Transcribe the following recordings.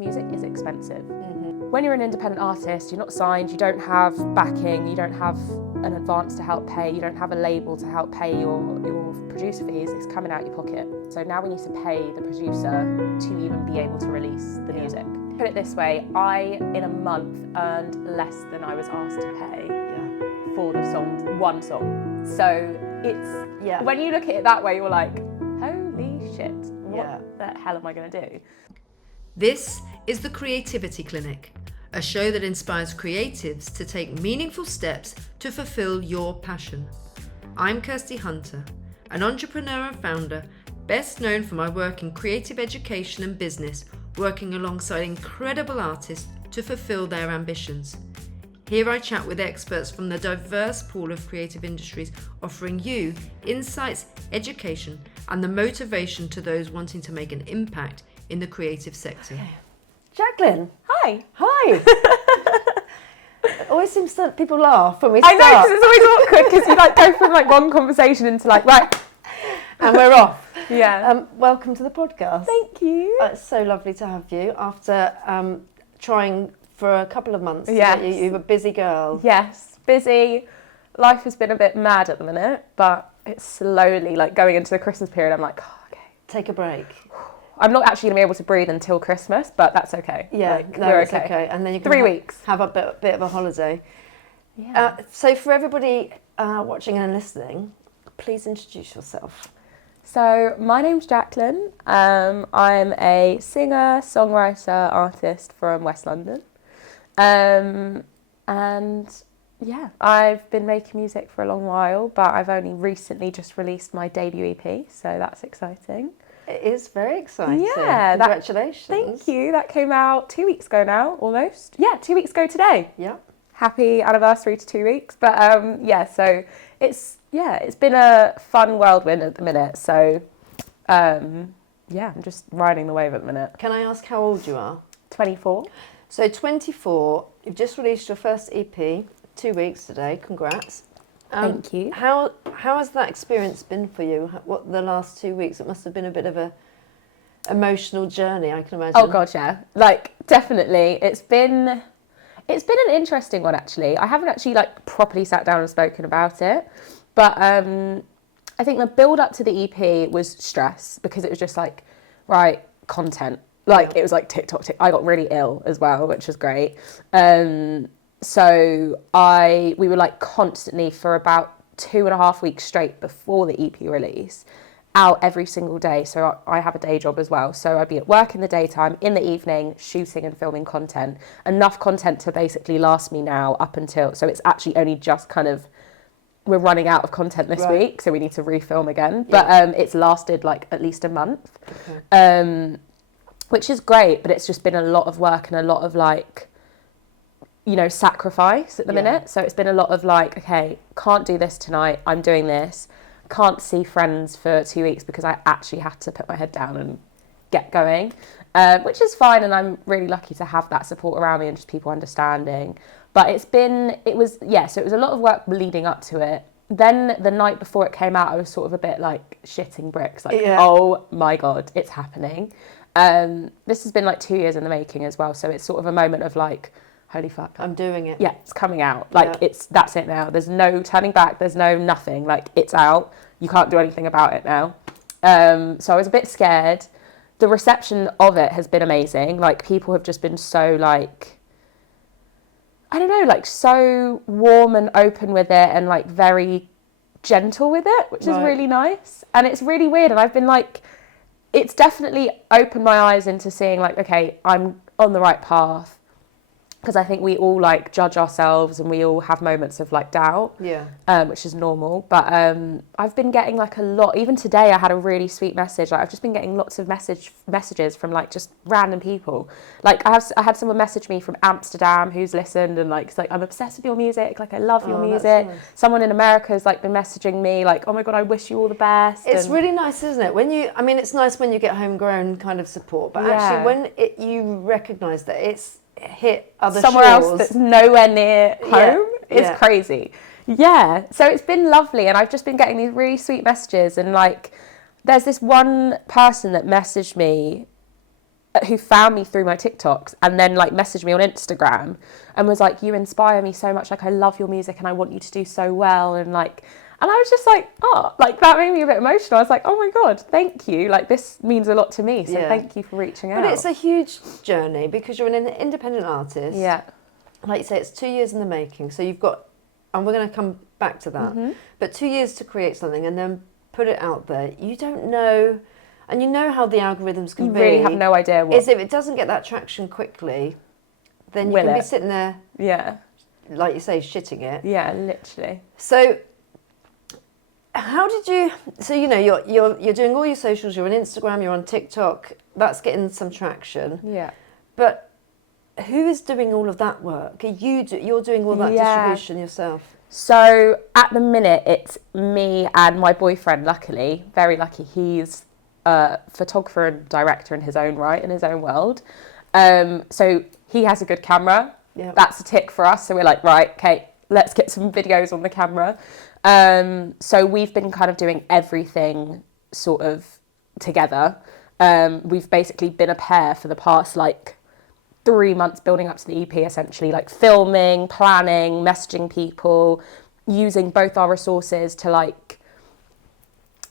Music is expensive. When you're an independent artist, you're not signed, you don't have backing, you don't have an advance to help pay, you don't have a label to help pay your producer fees, it's coming out your pocket. So now we need to pay the producer to even be able to release the music. Put it this way, I, in a month, earned less than I was asked to pay for the song, one song. So it's, when you look at it that way, you're like, holy shit, what the hell am I gonna do? This is the Creativity Clinic, a show that inspires creatives to take meaningful steps to fulfill your passion. I'm Kirsty Hunter, an entrepreneur and founder, best known for my work in creative education and business, working alongside incredible artists to fulfill their ambitions. Here I chat with experts from the diverse pool of creative industries, offering you insights, education, and the motivation to those wanting to make an impact in the creative sector. Jacklyn. Hi. Hi. It always seems that people laugh when we start. I know, because it's always awkward, because you like go from like one conversation into like, right. And we're off. Yeah. Welcome to the podcast. Thank you. It's so lovely to have you after trying for a couple of months to Yes. get you. You're a busy girl. Yes, busy. Life has been a bit mad at the minute, but it's slowly like going into the Christmas period. I'm like, oh, okay. Take a break. I'm not actually going to be able to breathe until Christmas, but that's okay. Yeah, like, no, we're it's okay. And then you can 3 weeks. have a bit of a holiday. Yeah. So for everybody watching and listening, please introduce yourself. So my name's Jacklyn. I'm a singer, songwriter, artist from West London. And yeah, I've been making music for a long while, but I've only recently just released my debut EP, so that's exciting. It is very exciting. Yeah, Congratulations. Thank you. That came out 2 weeks ago now, almost. Yeah, 2 weeks ago today. Yeah. Happy anniversary to 2 weeks. But yeah, so it's been a fun whirlwind at the minute. So yeah, I'm just riding the wave at the minute. Can I ask how old you are? 24. So 24, you've just released your first EP, 2 weeks today, congrats. Thank you. How has that experience been for you? What the last 2 weeks? It must have been a bit of a emotional journey, I can imagine. Oh God, yeah. Like definitely. It's been an interesting one actually. I haven't actually like properly sat down and spoken about it. But I think the build up to the EP was stress because it was just like, right, content. Like it was like TikTok. I got really ill as well, which was great. So we were like constantly for about 2.5 weeks straight before the EP release, out every single day. So I have a day job as well. So I'd be at work in the daytime, in the evening, shooting and filming content. Enough content to basically last me now up until, so it's actually only just kind of, we're running out of content this week, so we need to refilm again. Yeah. But it's lasted like at least a month, which is great, but it's just been a lot of work and a lot of like, you know, sacrifice at the minute. So it's been a lot of like, okay, can't do this tonight, I'm doing this. Can't see friends for 2 weeks because I actually had to put my head down and get going, which is fine. And I'm really lucky to have that support around me and just people understanding. But so it was a lot of work leading up to it. Then the night before it came out, I was sort of a bit like shitting bricks, like, oh my God, it's happening. This has been like 2 years in the making as well. So it's sort of a moment of like, holy fuck, I'm doing it. Yeah, it's coming out. Like that's it now. There's no turning back. There's no nothing. Like it's out. You can't do anything about it now. So I was a bit scared. The reception of it has been amazing. Like people have just been so like, I don't know, like so warm and open with it and like very gentle with it, which is really nice. And it's really weird. And I've been like, it's definitely opened my eyes into seeing like, okay, I'm on the right path. Because I think we all like judge ourselves and we all have moments of like doubt, which is normal. But I've been getting like a lot. Even today, I had a really sweet message. Like I've just been getting lots of messages from like just random people. Like I had someone message me from Amsterdam who's listened and like it's like I'm obsessed with your music. Like I love your music. Nice. Someone in America has like been messaging me like, oh my God, I wish you all the best. It's really nice, isn't it? It's nice when you get homegrown kind of support, but actually when you recognise that it's hit other somewhere shores. Else that's nowhere near home is crazy. Yeah, so it's been lovely, and I've just been getting these really sweet messages. And like, there's this one person that messaged me who found me through my TikToks and then like messaged me on Instagram and was like, you inspire me so much, like I love your music and I want you to do so well, and I was just like, oh, like that made me a bit emotional. I was like, oh my God, thank you, like this means a lot to me, so thank you for reaching out. But it's a huge journey because you're an independent artist. Yeah. Like you say, it's 2 years in the making, so you've got, and we're going to come back to that, but 2 years to create something and then put it out there. You don't know. And you know how the algorithms can be. You really have no idea what. Is if it doesn't get that traction quickly, then you can be sitting there, like you say, shitting it. Yeah, literally. So, how did you? So you know you're doing all your socials. You're on Instagram. You're on TikTok. That's getting some traction. Yeah. But who is doing all of that work? You're doing all that distribution yourself. So at the minute, it's me and my boyfriend. Luckily, very lucky. He's a photographer and director in his own right, in his own world. So he has a good camera. Yeah. That's a tick for us. So we're like, right, okay, let's get some videos on the camera. So we've been kind of doing everything sort of together. We've basically been a pair for the past like 3 months building up to the EP, essentially, like filming, planning, messaging people, using both our resources to like,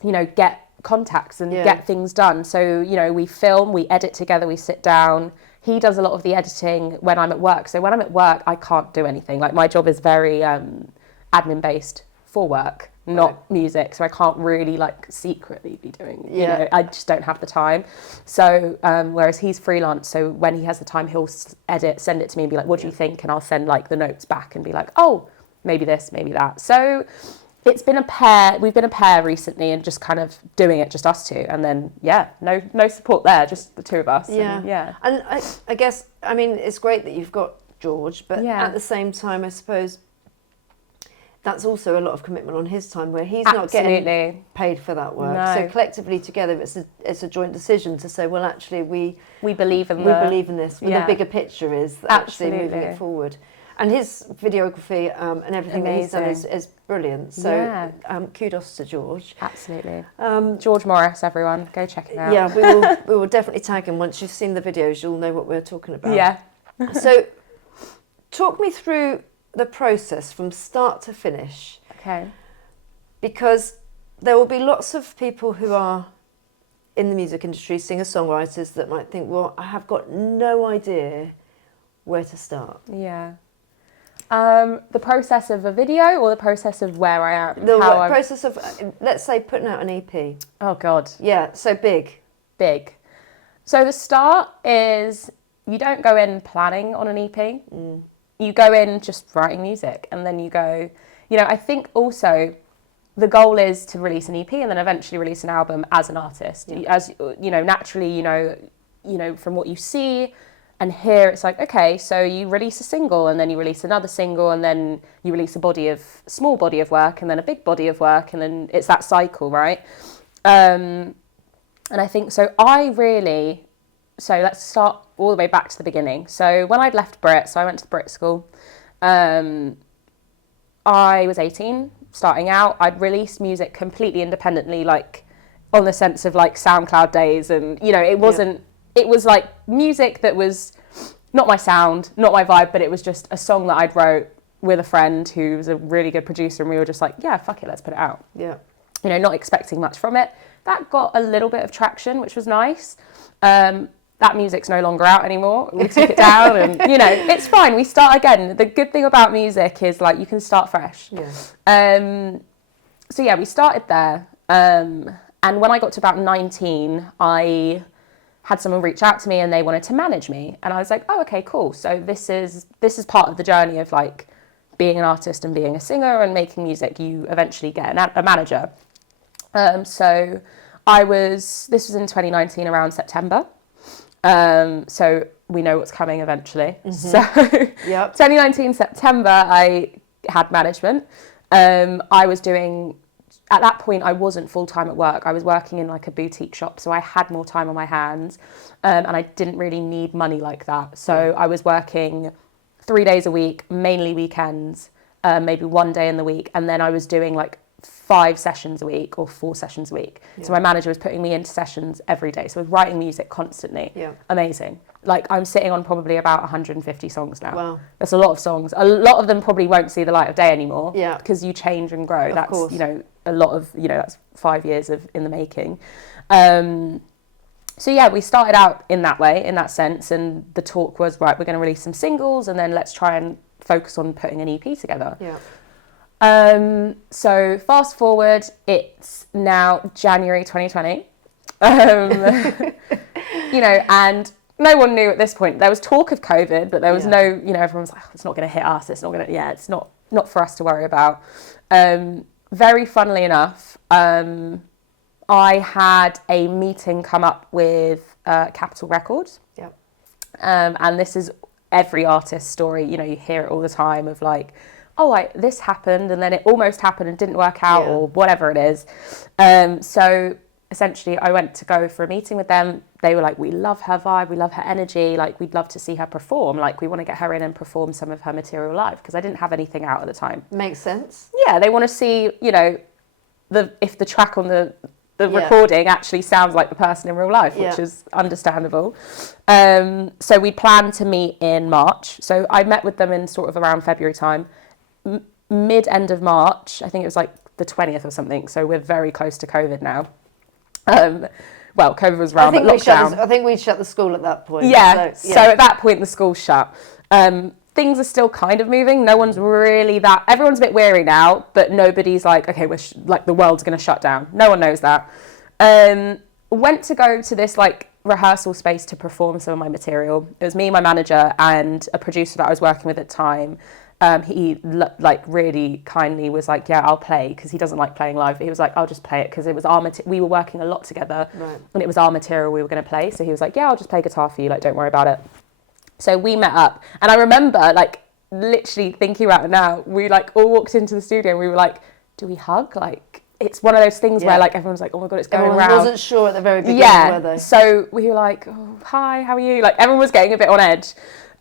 you know, get contacts and get things done. So, you know, we film, we edit together, we sit down. He does a lot of the editing when I'm at work. So when I'm at work, I can't do anything. Like my job is very admin based for work, not music. So I can't really like secretly be doing, you know, I just don't have the time. So whereas he's freelance, so when he has the time, he'll edit, send it to me and be like, what do you think? And I'll send like the notes back and be like, oh, maybe this, maybe that. So it's been a pair. We've been a pair recently and just kind of doing it, just us two. And then, no support there, just the two of us. Yeah. And I guess, I mean, it's great that you've got George, but at the same time, I suppose that's also a lot of commitment on his time where he's not getting paid for that work. No. So collectively together, it's a joint decision to say, well, actually, we believe in this. But the bigger picture is actually moving it forward. And his videography and everything that he's done is brilliant. So kudos to George. Absolutely. George Morris, everyone, go check him out. Yeah, we will definitely tag him. Once you've seen the videos, you'll know what we're talking about. Yeah. So talk me through the process from start to finish. Okay. Because there will be lots of people who are in the music industry, singer-songwriters, that might think, well, I have got no idea where to start. Yeah. The process of a video or the process of where I am? The process of, let's say, putting out an EP. Oh, God. Yeah, so big. Big. So the start is you don't go in planning on an EP. You go in just writing music, and then you go, you know, I think also the goal is to release an EP and then eventually release an album as an artist. As, you know, naturally, you know, from what you see and hear, it's like, okay, so you release a single and then you release another single and then you release a small body of work and then a big body of work, and then it's that cycle, right? And I think, so let's start all the way back to the beginning. So when I'd left Brit, so I went to the Brit school, I was 18, starting out. I'd released music completely independently, like on the sense of like SoundCloud days, and, you know, it wasn't, it was like music that was not my sound, not my vibe, but it was just a song that I'd wrote with a friend who was a really good producer, and we were just like, yeah, fuck it, let's put it out. Yeah. You know, not expecting much from it. That got a little bit of traction, which was nice. That music's no longer out anymore. We took it down and, you know, it's fine. We start again. The good thing about music is, like, you can start fresh. Yeah. So, yeah, we started there. And when I got to about 19, I had someone reach out to me and they wanted to manage me. And I was like, oh, okay, cool. So this is part of the journey of, like, being an artist and being a singer and making music. You eventually get a manager. So this was in 2019 around September. So we know what's coming eventually. Mm-hmm. So 2019 September, I had management. I was doing, at that point, I wasn't full-time at work. I was working in like a boutique shop, so I had more time on my hands, and I didn't really need money like that. So I was working 3 days a week, mainly weekends, maybe one day in the week, and then I was doing like 5 sessions a week or 4 sessions a week. Yeah. So my manager was putting me into sessions every day. So I was writing music constantly. Yeah. Amazing. Like I'm sitting on probably about 150 songs now. Wow. That's a lot of songs. A lot of them probably won't see the light of day anymore. Yeah. Because you change and grow. Of that's, course. you know, a lot of, you know, that's 5 years in the making. So yeah, we started out in that way, in that sense. And the talk was, right, we're going to release some singles and then let's try and focus on putting an EP together. Yeah. So fast forward, it's now January 2020. You know, and no one knew at this point. There was talk of COVID, but there was no, you know, everyone was like, oh, it's not going to hit us. It's not going to, it's not for us to worry about. Very funnily enough, I had a meeting come up with Capitol Records. Yeah. And this is every artist's story. You know, you hear it all the time of like, oh, this happened and then it almost happened and didn't work out or whatever it is. So essentially I went to go for a meeting with them. They were like, we love her vibe, we love her energy, like we'd love to see her perform, like we want to get her in and perform some of her material live, because I didn't have anything out at the time. Makes sense. Yeah, they want to see, you know, if the track on the recording actually sounds like the person in real life, which is understandable. So we planned to meet in March. So I met with them in sort of around February time. Mid-end of March, I think it was like the 20th or something, so we're very close to COVID now. Well, COVID was around, but lockdown. I think we shut the school at that point. So at that point the school's shut. Things are still kind of moving. No one's really everyone's a bit wary now, but nobody's like, okay, we're like the world's going to shut down. No one knows that. Went to go to this like rehearsal space to perform some of my material. It was me, my manager, and a producer that I was working with at the time. He like really kindly was like, yeah, I'll play, because he doesn't like playing live. He was like, I'll just play it, because it was we were working a lot together, and it was our material we were going to play. So he was like, yeah, I'll just play guitar for you, like don't worry about it. So we met up, and I remember like literally thinking about it now, we like all walked into the studio and we were like, do we hug? Like it's one of those things where like everyone's like, oh my god, it's going around. Everyone wasn't sure at the very beginning, were they? So we were like, oh, hi, how are you? Like everyone was getting a bit on edge.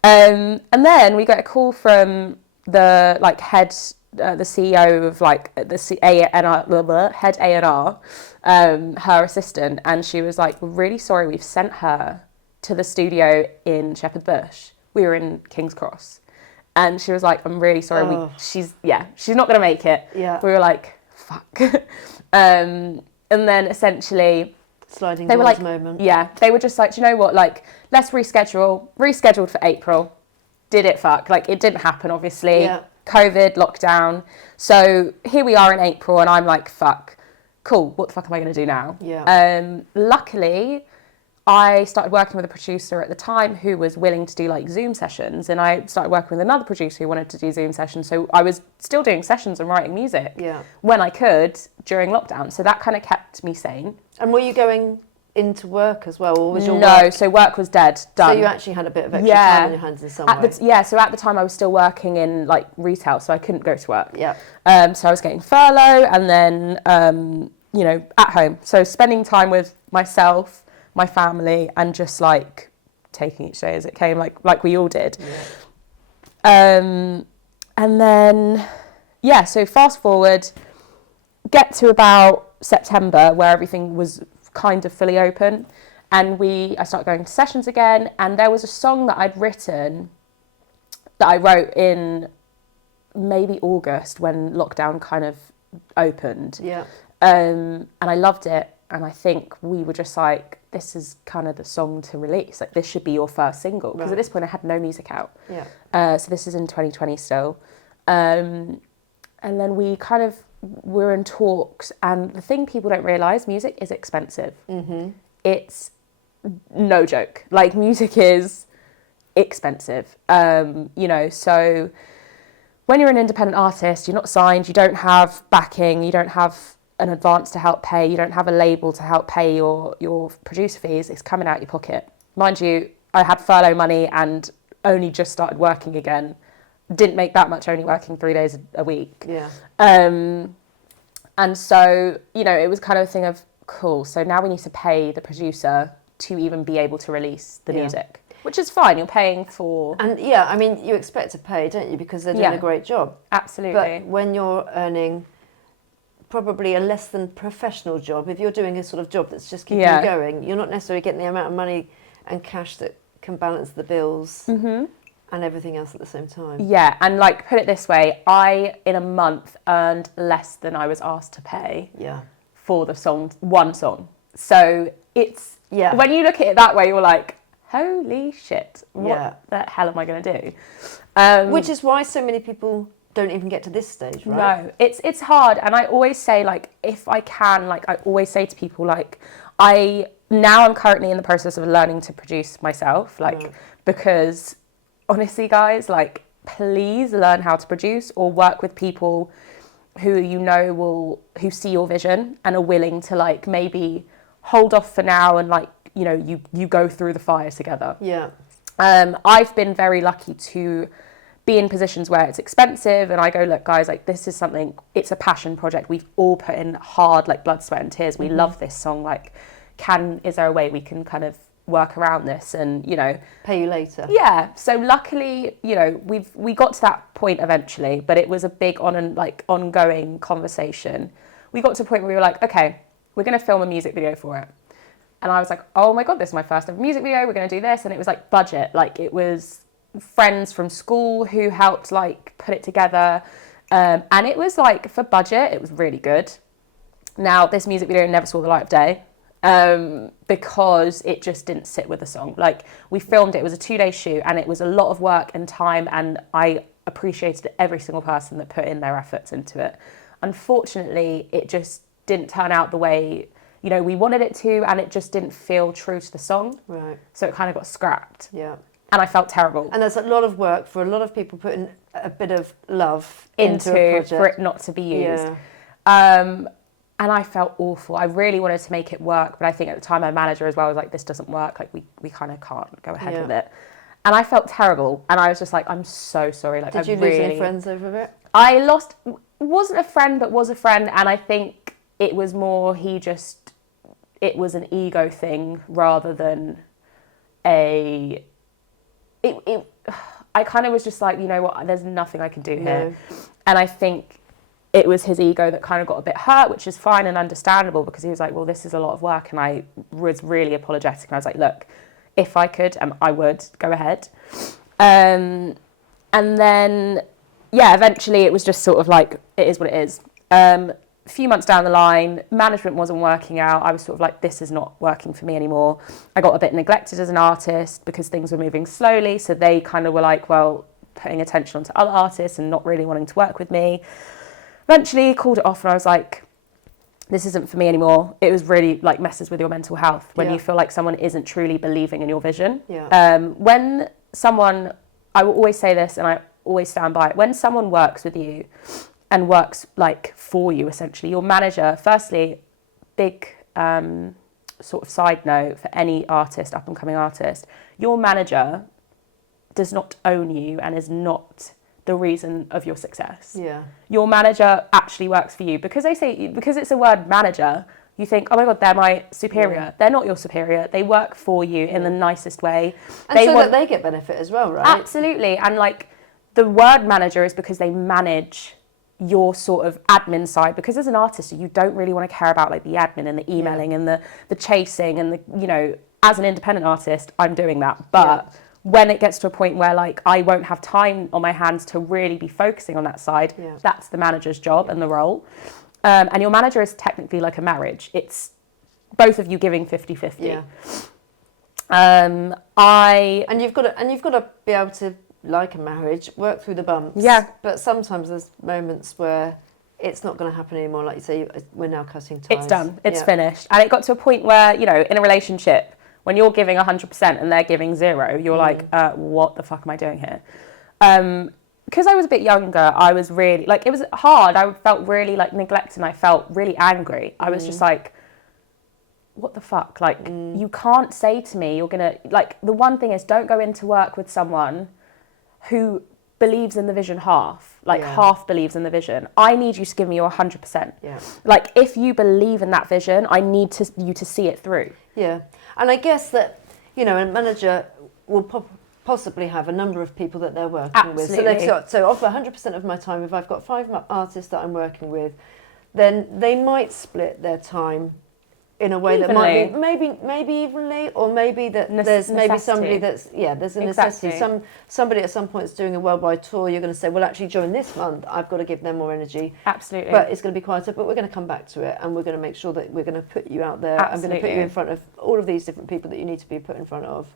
And then we got a call from the like head, the CEO of like the head A&R, her assistant, and she was like, we're really sorry, we've sent her to the studio in Shepherd Bush. We were in King's Cross, and she was like, I'm really sorry, she's not gonna make it. We were like, fuck. And then essentially sliding they were like, moment. They were just like, do you know what, like let's rescheduled for April. Did it fuck? Like it didn't happen, obviously. COVID, lockdown. So here we are in April, and I'm like, fuck, cool, what the fuck am I going to do now? Luckily, I started working with a producer at the time who was willing to do like Zoom sessions, and I started working with another producer who wanted to do Zoom sessions. So I was still doing sessions and writing music when I could during lockdown. So that kind of kept me sane. And were you going into work as well, or was your work... so work was done. So you actually had a bit of extra time on your hands in some way. So at the time I was still working in like retail, so I couldn't go to work. So I was getting furlough, and then you know, at home, so spending time with myself, my family, and just like taking each day as it came, like we all did. And then so fast forward, get to about September, where everything was kind of fully open, and I started going to sessions again, and there was a song that I'd written that I wrote in maybe August when lockdown kind of opened. And I loved it, and I think we were just like, this is kind of the song to release, like this should be your first single, because at this point I had no music out. So this is in 2020 still. And then we kind of were in talks, and the thing people don't realise, music is expensive. It's no joke. Like music is expensive. You know, so when you're an independent artist, you're not signed, you don't have backing, you don't have an advance to help pay, you don't have a label to help pay your producer fees, it's coming out your pocket. Mind you, I had furlough money and only just started working again. Didn't make that much, only working 3 days a week. And so, you know, it was kind of a thing of, cool, so now we need to pay the producer to even be able to release the music, which is fine, you're paying for... And I mean, you expect to pay, don't you, because they're doing a great job. Absolutely. But when you're earning probably a less than professional job. If you're doing a sort of job that's just keeping you going, you're not necessarily getting the amount of money and cash that can balance the bills and everything else at the same time. Yeah, and like, put it this way, I, in a month, earned less than I was asked to pay for the one song. So it's, when you look at it that way, you're like, holy shit, what the hell am I going to do? Which is why so many people don't even get to this stage, right? No, it's hard. And I always say, like, if I can, like, I always say to people, like, I'm currently in the process of learning to produce myself, like, because honestly, guys, like, please learn how to produce or work with people who who see your vision and are willing to, like, maybe hold off for now and, like, you know, you go through the fire together. Yeah. I've been very lucky to be in positions where it's expensive and I go, look, guys, like, this is something, it's a passion project. We've all put in hard, like, blood, sweat and tears. We love this song. Like, is there a way we can kind of work around this and, you know, pay you later? Yeah. So luckily, you know, we got to that point eventually, but it was a big ongoing conversation. We got to a point where we were like, okay, we're going to film a music video for it. And I was like, oh my God, this is my first ever music video. We're going to do this. And it was like budget. Like, it was friends from school who helped, like, put it together. And it was, like, for budget, it was really good. Now, this music video never saw the light of day because it just didn't sit with the song. Like, we filmed it. It was a 2-day shoot and it was a lot of work and time. And I appreciated every single person that put in their efforts into it. Unfortunately, it just didn't turn out the way, you know, we wanted it to, and it just didn't feel true to the song. Right. So it kind of got scrapped. Yeah. And I felt terrible. And there's a lot of work for a lot of people putting a bit of love into a project. For it not to be used. Yeah. And I felt awful. I really wanted to make it work, but I think at the time my manager as well was like, this doesn't work. Like, we kind of can't go ahead with it. And I felt terrible. And I was just like, I'm so sorry. Like, Did you lose any friends over it? I wasn't a friend, but was a friend. And I think it was more, it was an ego thing rather than I kind of was just like, you know what, there's nothing I can do here. And I think it was his ego that kind of got a bit hurt, which is fine and understandable, because he was like, well, this is a lot of work. And I was really apologetic. And I was like, look, if I could, I would go ahead. And then, eventually it was just sort of like, it is what it is. A few months down the line, management wasn't working out. I was sort of like, this is not working for me anymore. I got a bit neglected as an artist because things were moving slowly. So they kind of were like, well, putting attention onto other artists and not really wanting to work with me. Eventually called it off and I was like, this isn't for me anymore. It was really, like, messes with your mental health when you feel like someone isn't truly believing in your vision. When someone, I will always say this and I always stand by it, when someone works with you and works, like, for you, essentially, your manager, firstly, big sort of side note for any artist, up and coming artist, your manager does not own you and is not the reason of your success. Your manager actually works for you, because it's a word manager, you think, oh my God, they're my superior. They're not your superior. They work for you in the nicest way. And that they get benefit as well, right? Absolutely. And, like, the word manager is because they manage your sort of admin side, because as an artist you don't really want to care about, like, the admin and the emailing and the chasing and the, you know, as an independent artist I'm doing that, but when it gets to a point where, like, I won't have time on my hands to really be focusing on that side, that's the manager's job and the role. And your manager is technically like a marriage. It's both of you giving 50-50. And you've got to be able to, like a marriage, work through the bumps. But sometimes there's moments where it's not going to happen anymore. Like you say, we're now cutting ties. It's done. It's finished. And it got to a point where, you know, in a relationship, when you're giving 100% and they're giving 0, you're like, what the fuck am I doing here? Because I was a bit younger, I was really, like, it was hard. I felt really, like, neglected and I felt really angry. I was just like, what the fuck? Like, you can't say to me, you're going to, like, the one thing is, don't go into work with someone who believes in the vision half believes in the vision. I need you to give me your 100%. Like, if you believe in that vision, I need you to see it through. And I guess that, you know, a manager will possibly have a number of people that they're working with. So offer 100% of my time. If I've got 5 artists that I'm working with, then they might split their time in a way that might be maybe evenly, or maybe that there's maybe somebody that's there's a necessity. Somebody at some point is doing a worldwide tour. You're going to say, well, actually during this month I've got to give them more energy. Absolutely. But it's going to be quieter. But we're going to come back to it, and we're going to make sure that we're going to put you out there. Absolutely. I'm going to put you in front of all of these different people that you need to be put in front of.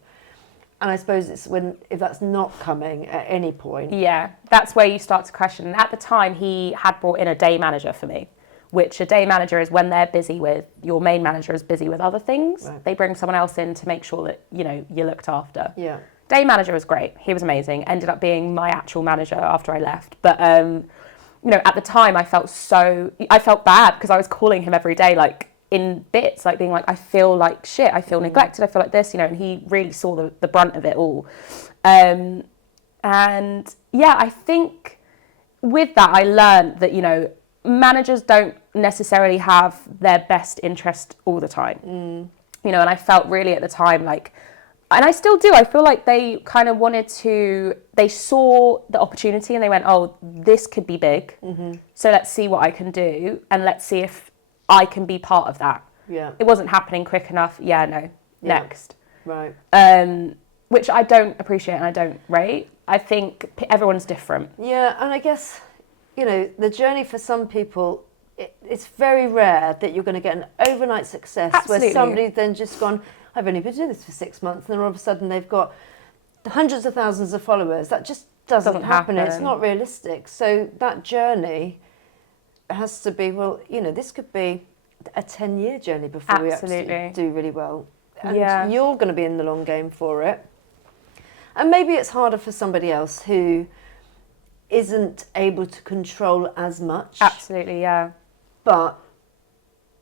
And I suppose it's if that's not coming at any point. Yeah, that's where you start to question. And at the time, he had brought in a day manager for me, which a day manager is when they're busy with, your main manager is busy with other things. Right. They bring someone else in to make sure that, you're looked after. Yeah. Day manager was great. He was amazing. Ended up being my actual manager after I left. But, at the time, I felt bad because I was calling him every day, like, in bits, like being like, I feel like shit, I feel neglected, I feel like this, and he really saw the brunt of it all. And yeah, I think with that, I learned that, managers don't necessarily have their best interest all the time. And I felt really at the time like, and I still do, I feel like they kind of they saw the opportunity and they went, oh, this could be big. So let's see what I can do. And let's see if I can be part of that. Yeah. It wasn't happening quick enough. Next. Right. Which I don't appreciate and I don't rate. I think everyone's different. Yeah, and I guess, the journey for some people, it's very rare that you're going to get an overnight success. Absolutely. Where somebody's then just gone, I've only been doing this for 6 months, and then all of a sudden they've got hundreds of thousands of followers. That just doesn't happen. It's not realistic. So that journey has to be, this could be a 10-year journey before we actually do really well. And you're going to be in the long game for it. And maybe it's harder for somebody else who isn't able to control as much. Absolutely, yeah. But,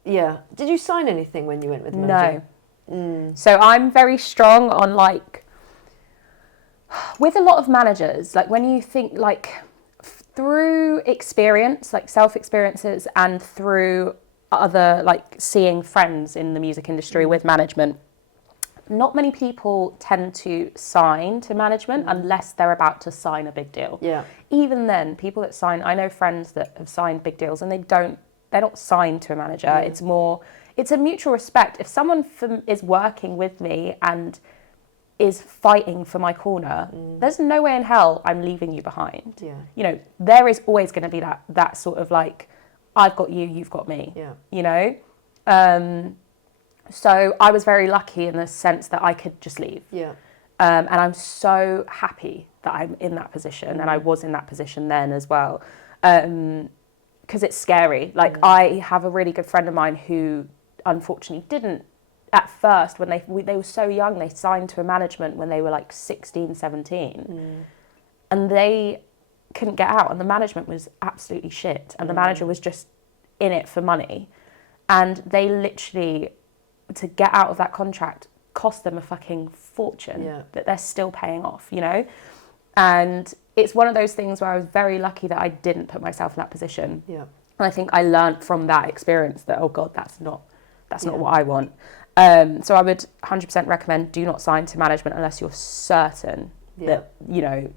yeah. Did you sign anything when you went with the manager? No. So I'm very strong on, with a lot of managers, when you think, through experience, self-experiences, and through other, seeing friends in the music industry with management, not many people tend to sign to management unless they're about to sign a big deal. Yeah. Even then, people that sign, I know friends that have signed big deals and they're not signed to a manager. It's a mutual respect. If someone is working with me and is fighting for my corner, there's no way in hell I'm leaving you behind. Yeah. There is always going to be that sort of I've got you, you've got me. Yeah. So I was very lucky in the sense that I could just leave. Yeah. And I'm so happy that I'm in that position, and I was in that position then as well. Because it's scary. I have a really good friend of mine who unfortunately didn't, at first, when they were so young, they signed to a management when they were 16, 17. And they couldn't get out, and the management was absolutely shit. And the manager was just in it for money. And they literally, to get out of that contract, cost them a fucking fortune that they're still paying off, And it's one of those things where I was very lucky that I didn't put myself in that position. Yeah. And I think I learned from that experience that, oh God, that's not what I want. So I would 100% recommend do not sign to management unless you're certain that,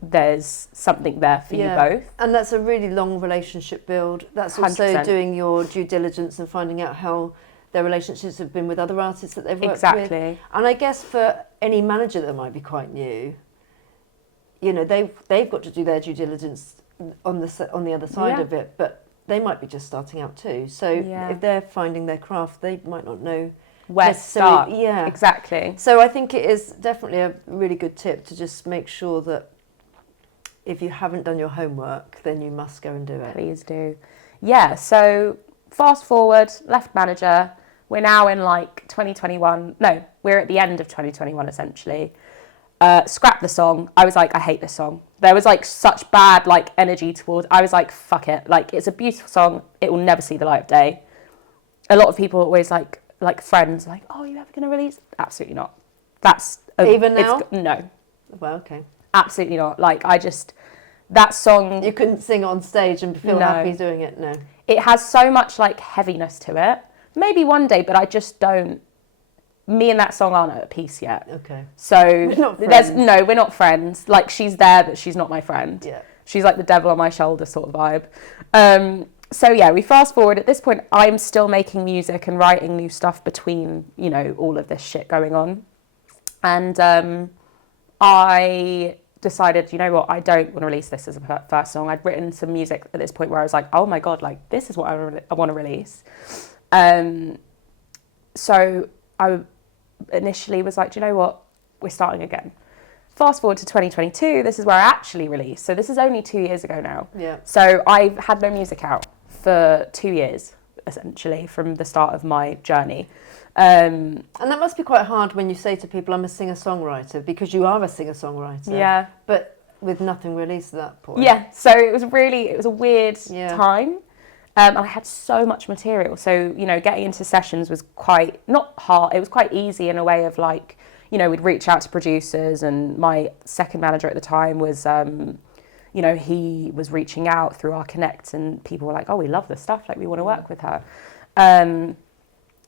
there's something there for you both. And that's a really long relationship build. That's also 100%. Doing your due diligence and finding out how their relationships have been with other artists that they've worked with. And I guess for any manager that might be quite new, they've got to do their due diligence on the other side of it, but they might be just starting out too. So if they're finding their craft, they might not know where to start. Yeah, exactly. So I think it is definitely a really good tip to just make sure that if you haven't done your homework, then you must go and do it. Please do. Yeah. So fast forward, left manager. We're now in 2021. No, we're at the end of 2021 essentially. Scrap the song. I was like, I hate this song. There was such bad energy towards. I was like, fuck it. It's a beautiful song. It will never see the light of day. A lot of people always friends oh, are you ever going to release? Absolutely not. That's even now. No. Well, okay. Absolutely not. That song. You couldn't sing on stage and feel happy doing it. No. It has so much heaviness to it. Maybe one day, but I just don't. Me and that song aren't at peace yet. Okay. So we're not friends. We're not friends. She's there, but she's not my friend. Yeah. She's the devil on my shoulder sort of vibe. So yeah, we fast forward. At this point, I'm still making music and writing new stuff between, you know, all of this shit going on. And I decided, you know what, I don't want to release this as a first song. I'd written some music at this point where I was like, oh my God, like this is what I want to release. So I initially was like, do you know what, we're starting again. Fast forward to 2022, this is where I actually released. So this is only 2 years ago now. Yeah. So I've had no music out for 2 years, essentially, from the start of my journey. And that must be quite hard when you say to people, I'm a singer-songwriter, because you are a singer-songwriter. Yeah. But with nothing released at that point. Yeah, so it was a weird time. I had so much material. So, you know, getting into sessions was quite, not hard, it was quite easy in a way of like, you know, we'd reach out to producers, and my second manager at the time was, you know, he was reaching out through our connects, and people were like, oh, we love this stuff, like we want to work with her.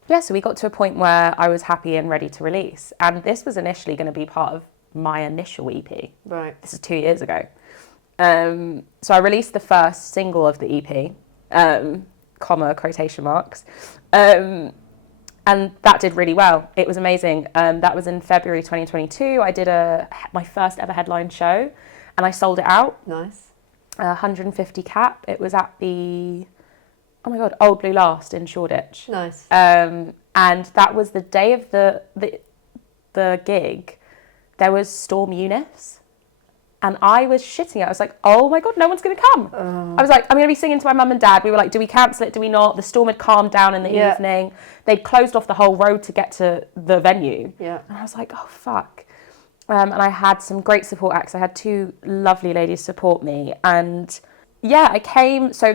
Yeah, so we got to a point where I was happy and ready to release. And this was initially going to be part of my initial EP. Right. This is 2 years ago. So I released the first single of the EP, comma, quotation marks. And that did really well. It was amazing. That was in February 2022. I did my first ever headline show, and I sold it out. Nice. 150 cap. It was at the, oh my God, Old Blue Last in Shoreditch. Nice. And that was the day of the gig. There was Storm Eunice. And I was shitting it. I was like, oh my God, no one's going to come. I was like, I'm going to be singing to my mum and dad. We were like, do we cancel it? Do we not? The storm had calmed down in the evening. They'd closed off the whole road to get to the venue. Yeah. And I was like, oh, fuck. And I had some great support acts. I had two lovely ladies support me. And yeah, I came. So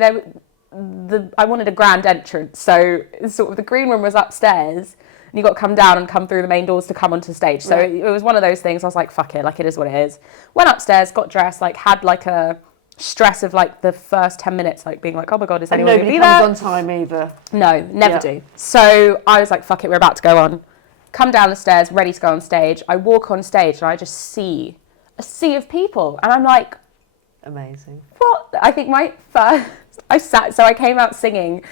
I wanted a grand entrance. So sort of the green room was upstairs. And you got to come down and come through the main doors to come onto stage. So it was one of those things. I was like, fuck it, like it is what it is. Went upstairs, got dressed, like had like a stress of like the first 10 minutes, like being like, oh my God, is anyone going to be there? Nobody comes on time either. No, never do. So I was like, fuck it, we're about to go on. Come down the stairs, ready to go on stage. I walk on stage and I just see a sea of people. And I'm like, amazing. What? I think I came out singing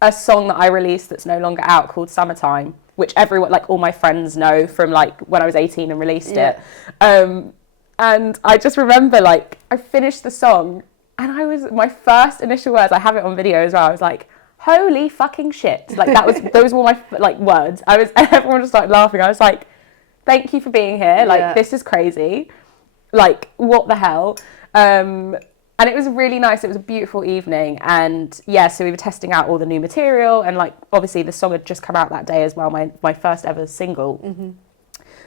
a song that I released that's no longer out called Summertime, which everyone, like all my friends know from like when I was 18 and released it. And I just remember like I finished the song and my first initial words, I have it on video as well, I was like, holy fucking shit. Like those were my like words. Everyone just started laughing. I was like, thank you for being here. Like this is crazy. Like what the hell? And it was really nice. It was a beautiful evening. And yeah, so we were testing out all the new material. And like, obviously the song had just come out that day as well. My first ever single. Mm-hmm.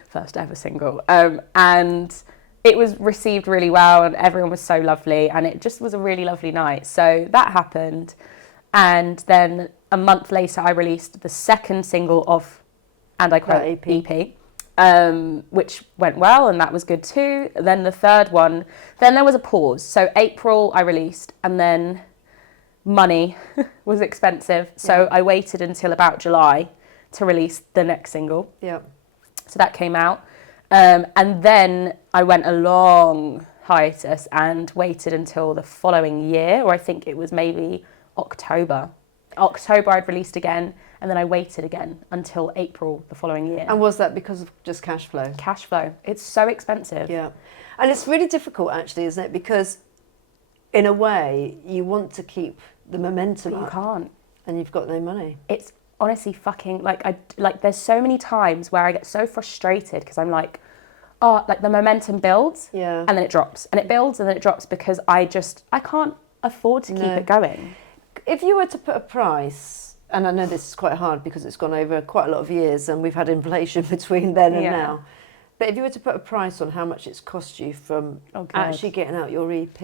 First ever single. And it was received really well. And everyone was so lovely. And it just was a really lovely night. So that happened. And then a month later, I released the second single of, and I quote, EP. Which went well, and that was good too. Then the third one, then there was a pause. So April I released, and then money was expensive. So I waited until about July to release the next single. Yeah. So that came out. And then I went a long hiatus and waited until the following year, or I think it was maybe October I'd released again, and then I waited again until April the following year. And was that because of just cash flow? Cash flow. It's so expensive. Yeah. And it's really difficult actually, isn't it? Because in a way, you want to keep the momentum up. You can't. And you've got no money. It's honestly fucking, there's so many times where I get so frustrated because I'm like, oh, like the momentum builds and then it drops. And it builds and then it drops because I can't afford to keep it going. If you were to put a price, and I know this is quite hard because it's gone over quite a lot of years and we've had inflation between then and now, but if you were to put a price on how much it's cost you from actually getting out your EP,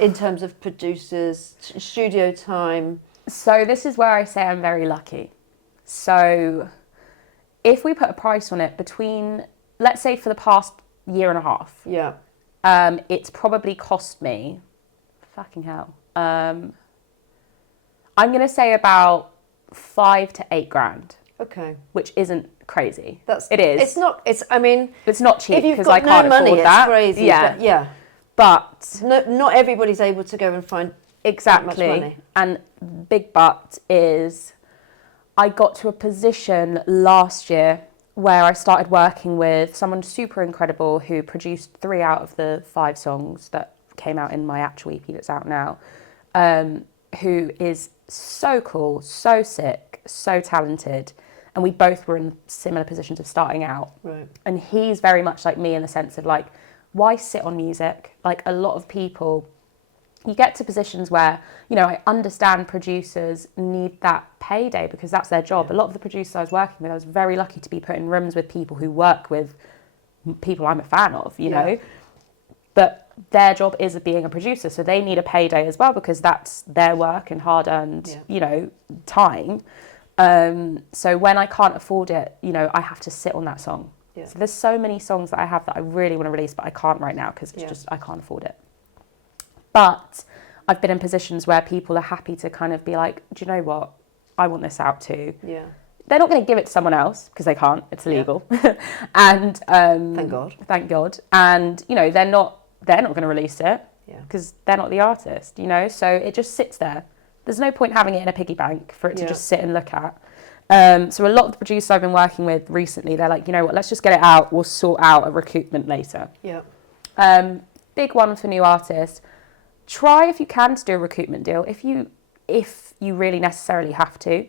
in terms of producers, studio time. So this is where I say I'm very lucky. So if we put a price on it between, let's say for the past year and a half, it's probably cost me, fucking hell, I'm going to say about 5 to 8 grand. Okay. Which isn't crazy. It is. It's not cheap because I can't afford that. It's crazy. Yeah. But But not everybody's able to go and find Exactly. that much money. And big but is I got to a position last year where I started working with someone super incredible who produced 3 out of the 5 songs that came out in my actual EP that's out now, who is so cool, so sick, so talented. And we both were in similar positions of starting out. Right. And he's very much like me in the sense of like, why sit on music? Like a lot of people, you get to positions where, you know, I understand producers need that payday because that's their job. A lot of the producers I was working with, I was very lucky to be put in rooms with people who work with people I'm a fan of, you know. But their job is being a producer, so they need a payday as well because that's their work and hard-earned, you know, time. So when I can't afford it, you know, I have to sit on that song. Yeah. So there's so many songs that I have that I really want to release, but I can't right now because it's just, I can't afford it. But I've been in positions where people are happy to kind of be like, do you know what? I want this out too. Yeah. They're not going to give it to someone else because they can't. It's illegal. And thank God. Thank God. And you know, they're not going to release it because they're not the artist. You know, so it just sits there. There's no point having it in a piggy bank for it to just sit and look at. So a lot of the producers I've been working with recently, they're like, you know what? Let's just get it out. We'll sort out a recoupment later. Yeah. Big one for new artists. Try if you can to do a recoupment deal. If you really necessarily have to.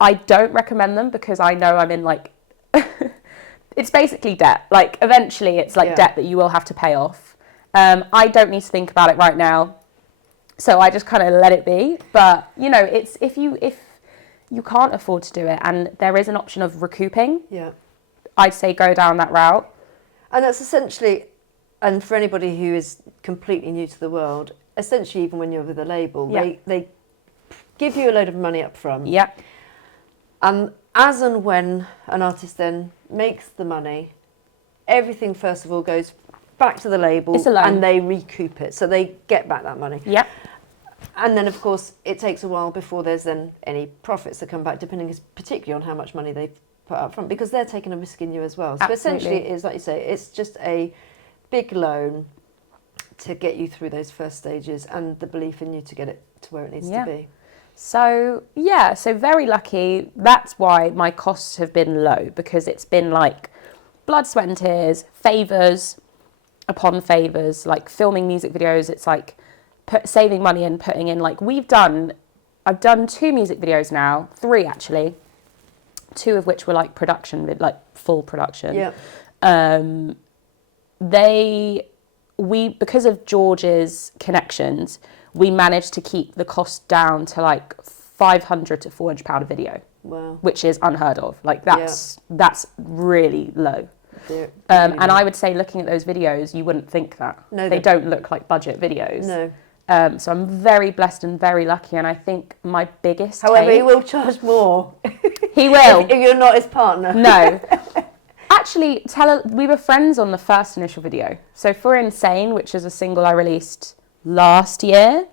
I don't recommend them because I know I'm in like, it's basically debt. Like eventually it's like debt that you will have to pay off. I don't need to think about it right now. So I just kind of let it be. But you know, it's if you can't afford to do it and there is an option of recouping, I'd say go down that route. And that's essentially, and for anybody who is completely new to the world, essentially even when you're with a label, they give you a load of money up front. Yeah. As and when an artist then makes the money, everything first of all goes back to the label and they recoup it. So they get back that money. Yeah. And then of course it takes a while before there's then any profits that come back, depending particularly on how much money they've put up front, because they're taking a risk in you as well. So essentially it is, like you say, it's just a big loan to get you through those first stages and the belief in you to get it to where it needs to be. So so very lucky. That's why my costs have been low, because it's been like blood, sweat and tears, favours upon favours, like filming music videos. It's like saving money and putting in, like I've done 2 music videos now, 3 actually, 2 of which were like production, like full production. Yeah. Because of George's connections, we managed to keep the cost down to like £500 to £400 a video. Wow. Which is unheard of. Like that's really low. And I would say, looking at those videos, you wouldn't think that. No, they don't look like budget videos. No. So I'm very blessed and very lucky, and I think my biggest However, he will charge more. He will. if you're not his partner. No. Actually, we were friends on the first initial video. So for Insane, which is a single I released last year,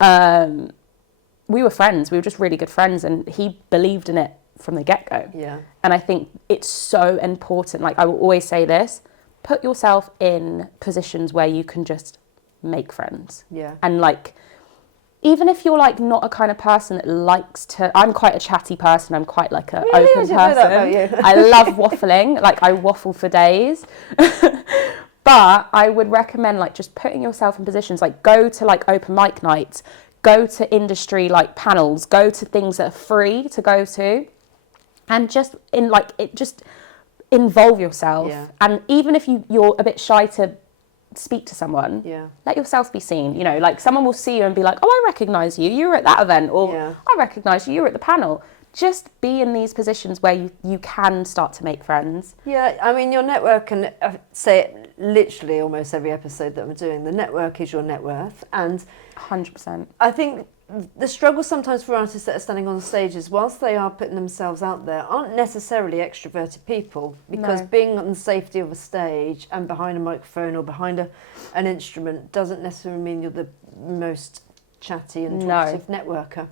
we were friends. We were just really good friends, and he believed in it from the get-go. Yeah. And I think it's so important. Like, I will always say this, put yourself in positions where you can just make friends. Yeah. And like, even if you're like not a kind of person that likes to, I'm quite a chatty person. I'm quite like an open person. I love waffling. Like, I waffle for days. But I would recommend like just putting yourself in positions, like go to like open mic nights, go to industry like panels, go to things that are free to go to, and just involve yourself. Yeah. And even if you're a bit shy to speak to someone, let yourself be seen. You know, like someone will see you and be like, oh, I recognise you, you were at that event, or I recognise you, you were at the panel. Just be in these positions where you can start to make friends. Yeah, I mean, your network, and I say it literally almost every episode that we're doing, the network is your net worth. And 100%. I think the struggle sometimes for artists that are standing on stages, whilst they are putting themselves out there, aren't necessarily extroverted people, because being on the safety of a stage and behind a microphone or behind an instrument doesn't necessarily mean you're the most chatty and talkative networker.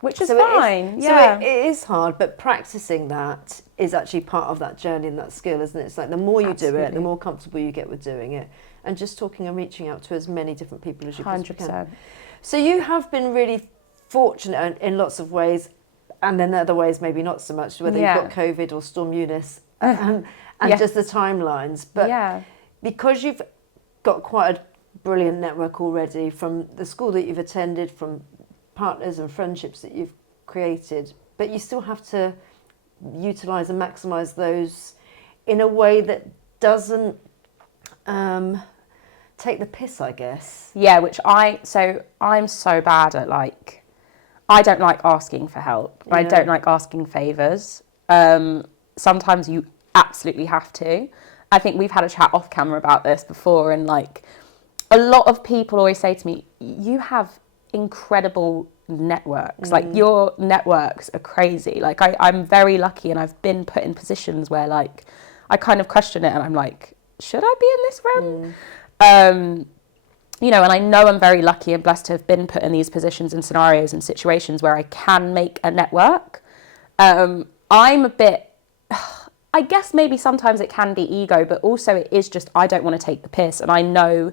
Which is fine. So it is hard, but practicing that is actually part of that journey and that skill, isn't it? It's like the more you do it, the more comfortable you get with doing it. and just talking and reaching out to as many different people as you possibly 100%. can. So you have been really fortunate in lots of ways, and then other ways maybe not so much, whether you've got COVID or Storm Eunice and just the timelines. But because you've got quite a brilliant network already from the school that you've attended, from partners and friendships that you've created, but you still have to utilise and maximise those in a way that doesn't take the piss, I guess. Yeah, I'm so bad at like, I don't like asking for help. I don't like asking favours. Sometimes you absolutely have to. I think we've had a chat off camera about this before, and like a lot of people always say to me, you have incredible networks. Like your networks are crazy. Like I'm very lucky, and I've been put in positions where like I kind of question it, and I'm like, should I be in this room? You know, and I know I'm very lucky and blessed to have been put in these positions and scenarios and situations where I can make a network. I'm a bit, I guess maybe sometimes it can be ego, but also it is just, I don't want to take the piss, and I know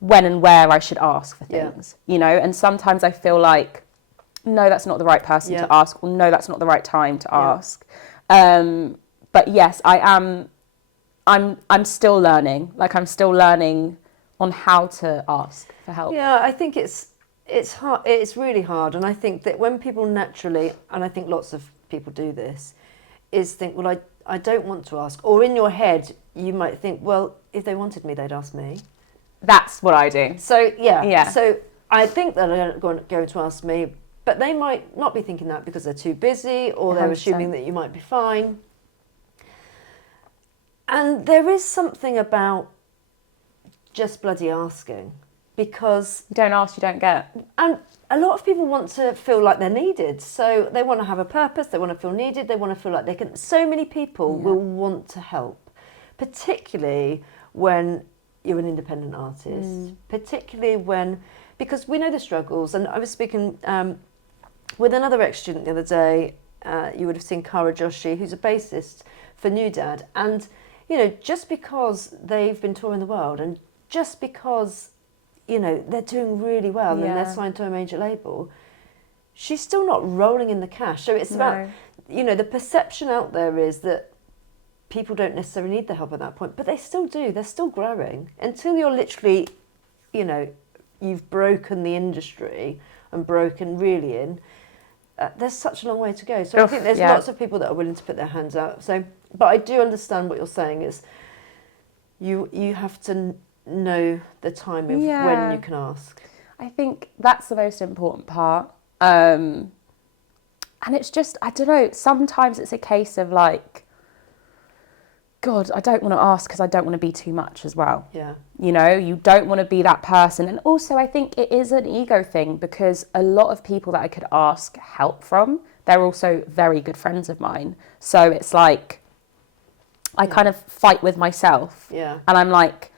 when and where I should ask for things, you know, and sometimes I feel like, no, that's not the right person to ask, or no, that's not the right time to ask. But yes, I'm still learning. Like I'm still learning on how to ask for help. Yeah, I think it's hard. It's really hard, and I think that when people naturally, and I think lots of people do this, is think, well, I don't want to ask, or in your head you might think, well, if they wanted me, they'd ask me. That's what I do. So yeah. So I think that they're going to ask me, but they might not be thinking that because they're too busy, or they're 100%. assuming that you might be fine. And there is something about just bloody asking, because You don't ask, you don't get. and a lot of people want to feel like they're needed, so they want to have a purpose, they want to feel needed, they want to feel like they can. So many people will want to help, particularly when you're an independent artist, particularly when, because we know the struggles. And I was speaking with another ex-student the other day. You would have seen Cara Joshi, who's a bassist for New Dad, and you know, just because they've been touring the world, and just because, you know, they're doing really well and they're signed to a major label, she's still not rolling in the cash. So it's about, you know, the perception out there is that people don't necessarily need the help at that point, but they still do. They're still growing. Until you're literally, you know, you've broken the industry and broken really in, there's such a long way to go. So I think there's lots of people that are willing to put their hands out. So, but I do understand what you're saying is you have to know the time of when you can ask. I think that's the most important part. And it's just, I don't know, sometimes it's a case of like, God, I don't want to ask because I don't want to be too much as well. Yeah. You know, you don't want to be that person. And also I think it is an ego thing, because a lot of people that I could ask help from, they're also very good friends of mine. So it's like, I kind of fight with myself. Yeah. And I'm like,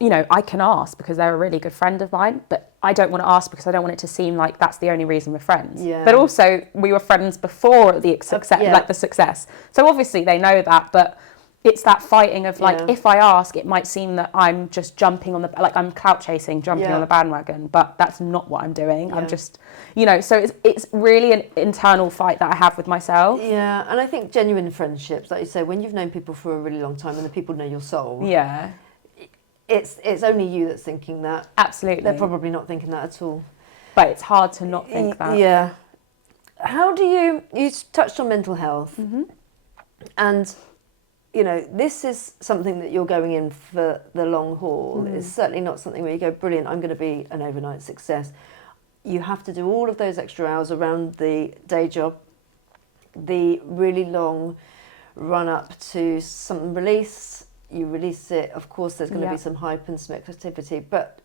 you know, I can ask because they're a really good friend of mine, but I don't want to ask because I don't want it to seem like that's the only reason we're friends. Yeah. But also we were friends before the success, like the success. So obviously they know that, but it's that fighting of like, if I ask, it might seem that I'm just jumping on the, like I'm clout chasing, jumping on the bandwagon, but that's not what I'm doing. I'm just, you know, so it's really an internal fight that I have with myself. Yeah, and I think genuine friendships, like you say, when you've known people for a really long time and the people know your soul. Yeah. It's only you that's thinking that. Absolutely. They're probably not thinking that at all. But it's hard to not think that. Yeah. How do you touched on mental health, and you know, this is something that you're going in for the long haul. It's certainly not something where you go, brilliant, I'm going to be an overnight success. You have to do all of those extra hours around the day job, the really long run up to some release. You release it, of course there's going to be some hype and some activity, but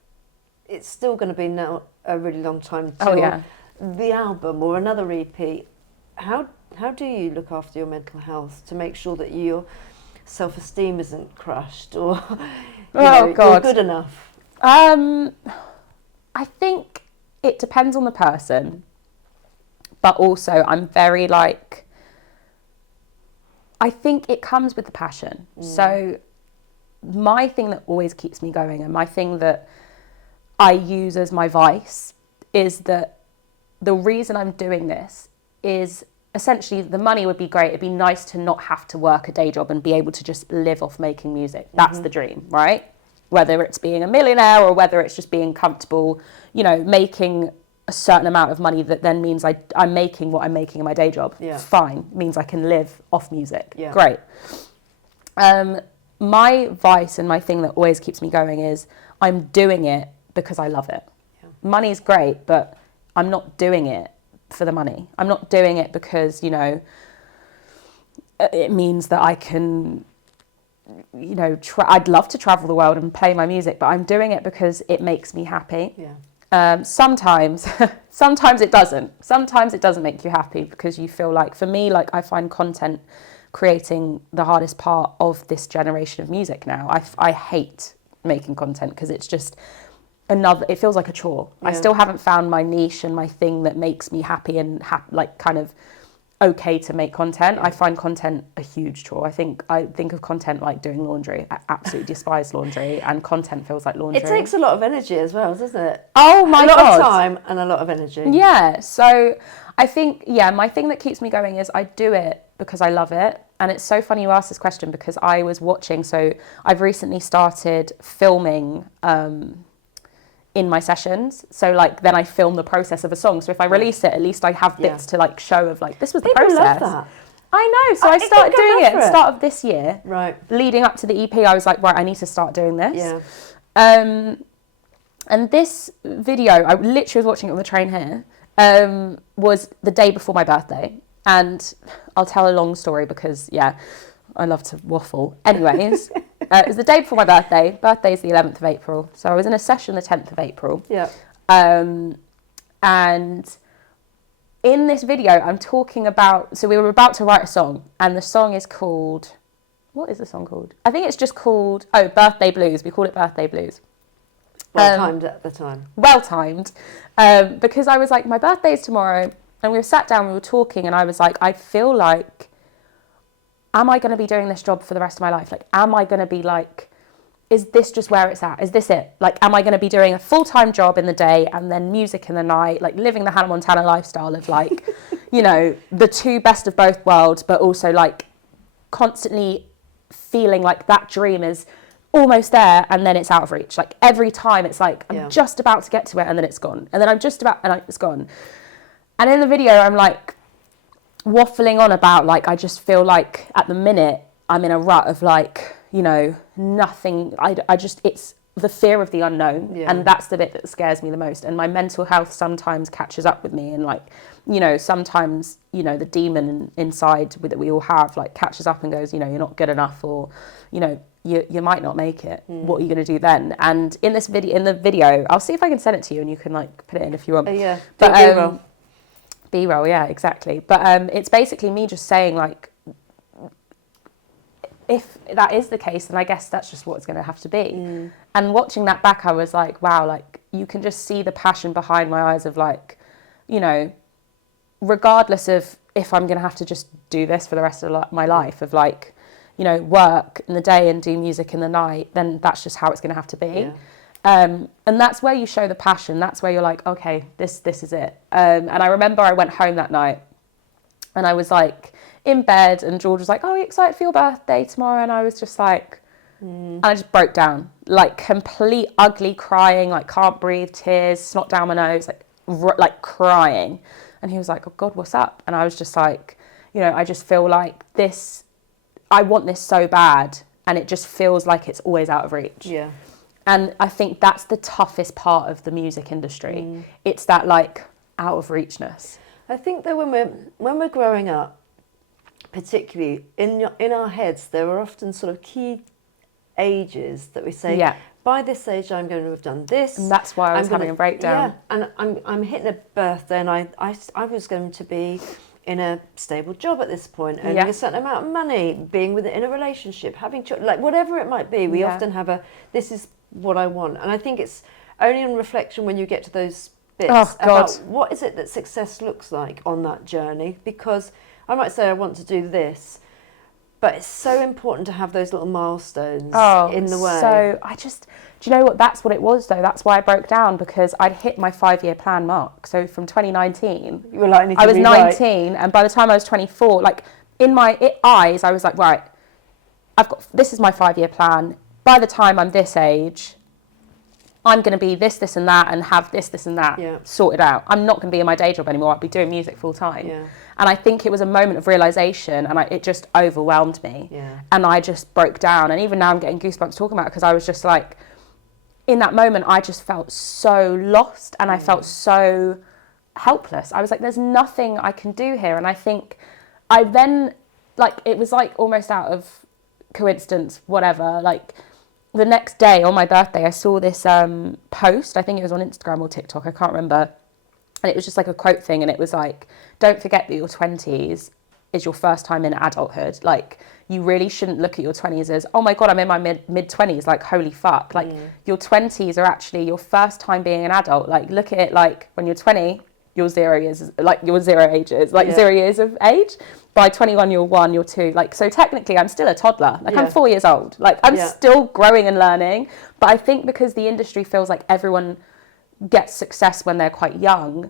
it's still going to be now a really long time till the album or another EP. How do you look after your mental health to make sure that your self-esteem isn't crushed, or you're good enough? I think it depends on the person, but also I'm very like, I think it comes with the passion. So my thing that always keeps me going, and my thing that I use as my vice, is that the reason I'm doing this is essentially the money would be great. It'd be nice to not have to work a day job and be able to just live off making music. That's the dream, right? Whether it's being a millionaire or whether it's just being comfortable, you know, making a certain amount of money that then means I'm making what I'm making in my day job. Yeah. Fine. Means I can live off music. Yeah. Great. My vice and my thing that always keeps me going is I'm doing it because I love it. Yeah. Money is great, but I'm not doing it for the money. I'm not doing it because, you know, it means that I can, you know, I'd love to travel the world and play my music, but I'm doing it because it makes me happy. Yeah. Sometimes it doesn't. Sometimes it doesn't make you happy because you feel like, for me, like I find content creating the hardest part of this generation of music now. I hate making content because it's just it feels like a chore. Yeah. I still haven't found my niche and my thing that makes me happy and like kind of okay to make content. Yeah. I find content a huge chore. I think of content like doing laundry. I absolutely despise laundry, and content feels like laundry. It takes a lot of energy as well, doesn't it? Oh my God. A lot of time and a lot of energy. Yeah. So I think, my thing that keeps me going is I do it because I love it. And it's so funny you asked this question because I was watching, so I've recently started filming in my sessions. So like then I film the process of a song. So if I release it, at least I have bits to like show of like, this was the process. Love that. I know. So I started doing it at the start of this year. Right. Leading up to the EP, I was like, right, I need to start doing this. Yeah. And this video, I literally was watching it on the train here, was the day before my birthday. And I'll tell a long story because, I love to waffle. Anyways, it was the day before my birthday. Birthday's the 11th of April. So I was in a session the 10th of April. Yeah. And in this video, I'm talking about... So we were about to write a song. And the song is called... What is the song called? I think it's just called... Oh, Birthday Blues. We call it Birthday Blues. Well timed at the time. Well timed. Because I was like, my birthday's tomorrow. And we were sat down, we were talking. And I was like, I feel like... Am I going to be doing this job for the rest of my life? Like, am I going to be like, is this just where it's at? Is this it? Like, am I going to be doing a full-time job in the day and then music in the night, like living the Hannah Montana lifestyle of like, you know, the two best of both worlds, but also like constantly feeling like that dream is almost there and then it's out of reach. Like every time it's like, I'm just about to get to it and then it's gone. And then I'm just about, and it's gone. And in the video, I'm like, waffling on about like I just feel like at the minute I'm in a rut of like, you know, nothing. I just, it's the fear of the unknown, and that's the bit that scares me the most. And my mental health sometimes catches up with me, and like, you know, sometimes, you know, the demon inside that we all have like catches up and goes, you know, you're not good enough, or, you know, you might not make it. What are you going to do then? And in the video, I'll see if I can send it to you and you can like put it in if you want. But B-roll, yeah, exactly. But it's basically me just saying, like, if that is the case, then I guess that's just what it's going to have to be. And watching that back, I was like, wow, like, you can just see the passion behind my eyes of, like, you know, regardless of if I'm going to have to just do this for the rest of my life, of, like, you know, work in the day and do music in the night, then that's just how it's going to have to be. Yeah. And that's where you show the passion. That's where you're like, okay, this is it. And I remember I went home that night and I was like in bed and George was like, oh, are you excited for your birthday tomorrow? And I was just like, and I just broke down, like complete ugly crying, like can't breathe, tears, snot down my nose, like crying. And he was like, oh God, what's up? And I was just like, you know, I just feel like this, I want this so bad. And it just feels like it's always out of reach. Yeah. And I think that's the toughest part of the music industry. It's that like out of reachness. I think that when we're growing up, particularly in our heads, there are often sort of key ages that we say, by this age I'm going to have done this. And that's why I was having a breakdown. Yeah, and I'm hitting a birthday and I was going to be in a stable job at this point, earning a certain amount of money, being in a relationship, having children, like whatever it might be. We often have this is what I want. And I think it's only on reflection when you get to those bits about what is it that success looks like on that journey. Because I might say I want to do this, But it's so important to have those little milestones in the way. So do you know what? That's what it was though. That's why I broke down, because I'd hit my 5-year plan mark. So from 2019, you were like, I was 19, and by the time I was 24, like in my eyes, I was like, right, this is my 5-year plan. By the time I'm this age, I'm going to be this, this and that, and have this, this and that sorted out. I'm not going to be in my day job anymore. I'll be doing music full time. Yeah. And I think it was a moment of realisation, and it just overwhelmed me. Yeah. And I just broke down. And even now I'm getting goosebumps talking about it, because I was just like, in that moment, I just felt so lost, and I felt so helpless. I was like, there's nothing I can do here. And I think I then, like, it was like almost out of coincidence, whatever, like, the next day on my birthday, I saw this post. I think it was on Instagram or TikTok, I can't remember. And it was just like a quote thing. And it was like, don't forget that your 20s is your first time in adulthood. Like, you really shouldn't look at your 20s as, oh my God, I'm in my mid-20s. Like, holy fuck. Like, your 20s are actually your first time being an adult. Like, look at it like when you're 20, you're 0 years, like you're 0 ages, like 0 years of age. By 21, you're 1, you're 2. Like, so technically I'm still a toddler. Like, I'm 4 years old. Like, I'm still growing and learning. But I think because the industry feels like everyone gets success when they're quite young,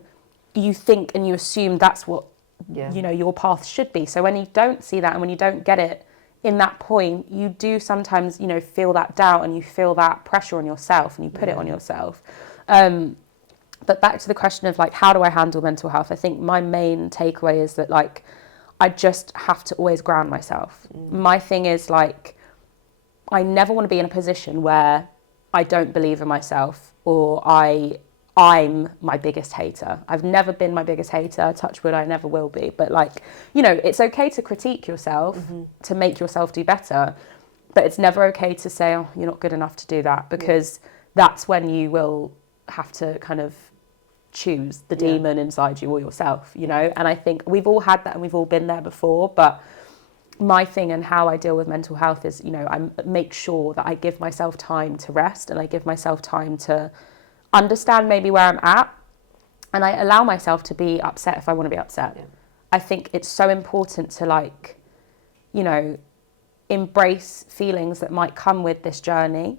you think and you assume that's what, you know, your path should be. So when you don't see that, and when you don't get it in that point, you do sometimes, you know, feel that doubt, and you feel that pressure on yourself, and you put it on yourself. But back to the question of like, how do I handle mental health? I think my main takeaway is that, like, I just have to always ground myself. My thing is, like, I never want to be in a position where I don't believe in myself, or I'm my biggest hater. I've never been my biggest hater. Touch wood, I never will be. But, like, you know, it's okay to critique yourself, to make yourself do better. But it's never okay to say, oh, you're not good enough to do that, because that's when you will have to kind of choose the demon inside you or yourself, you know. And I think we've all had that, and we've all been there before. But my thing and how I deal with mental health is, you know, I make sure that I give myself time to rest, and I give myself time to understand maybe where I'm at, and I allow myself to be upset if I want to be upset. I think it's so important to, like, you know, embrace feelings that might come with this journey,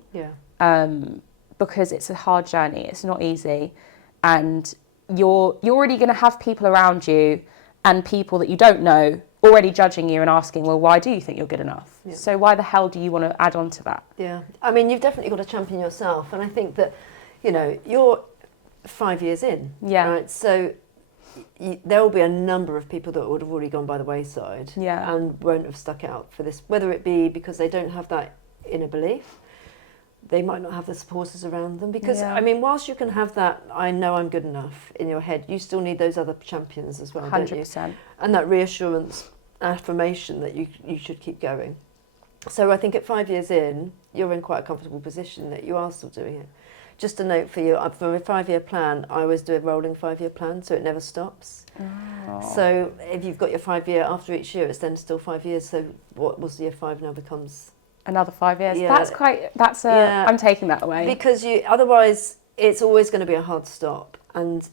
because it's a hard journey. It's not easy. And you're already going to have people around you, and people that you don't know, already judging you and asking, well, why do you think you're good enough? So why the hell do you want to add on to that? I mean, you've definitely got to champion yourself. And I think that, you know, you're 5 years in, right? So there will be a number of people that would have already gone by the wayside and won't have stuck out for this, whether it be because they don't have that inner belief, they might not have the supporters around them, because I mean, whilst you can have that I know I'm good enough in your head, you still need those other champions as well, 100%. Don't you? And that reassurance, affirmation that you should keep going. So I think at 5 years in, you're in quite a comfortable position that you are still doing it. Just a note for you, for a 5-year plan, I always do a rolling 5-year plan, so it never stops. So if you've got your 5-year, after each year, it's then still 5 years. So what was year 5 now becomes another 5 years. I'm taking that away, because otherwise it's always going to be a hard stop, and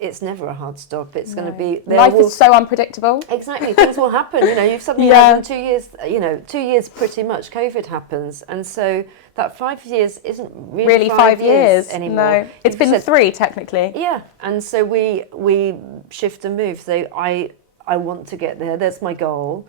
it's never a hard stop. It's going to be life is so unpredictable. Exactly, things will happen. You know, you've suddenly had in 2 years. You know, 2 years pretty much. COVID happens, and so that 5 years isn't really 5 years anymore. No, it's been 3 technically. Yeah, and so we shift and move. So I want to get there. That's my goal.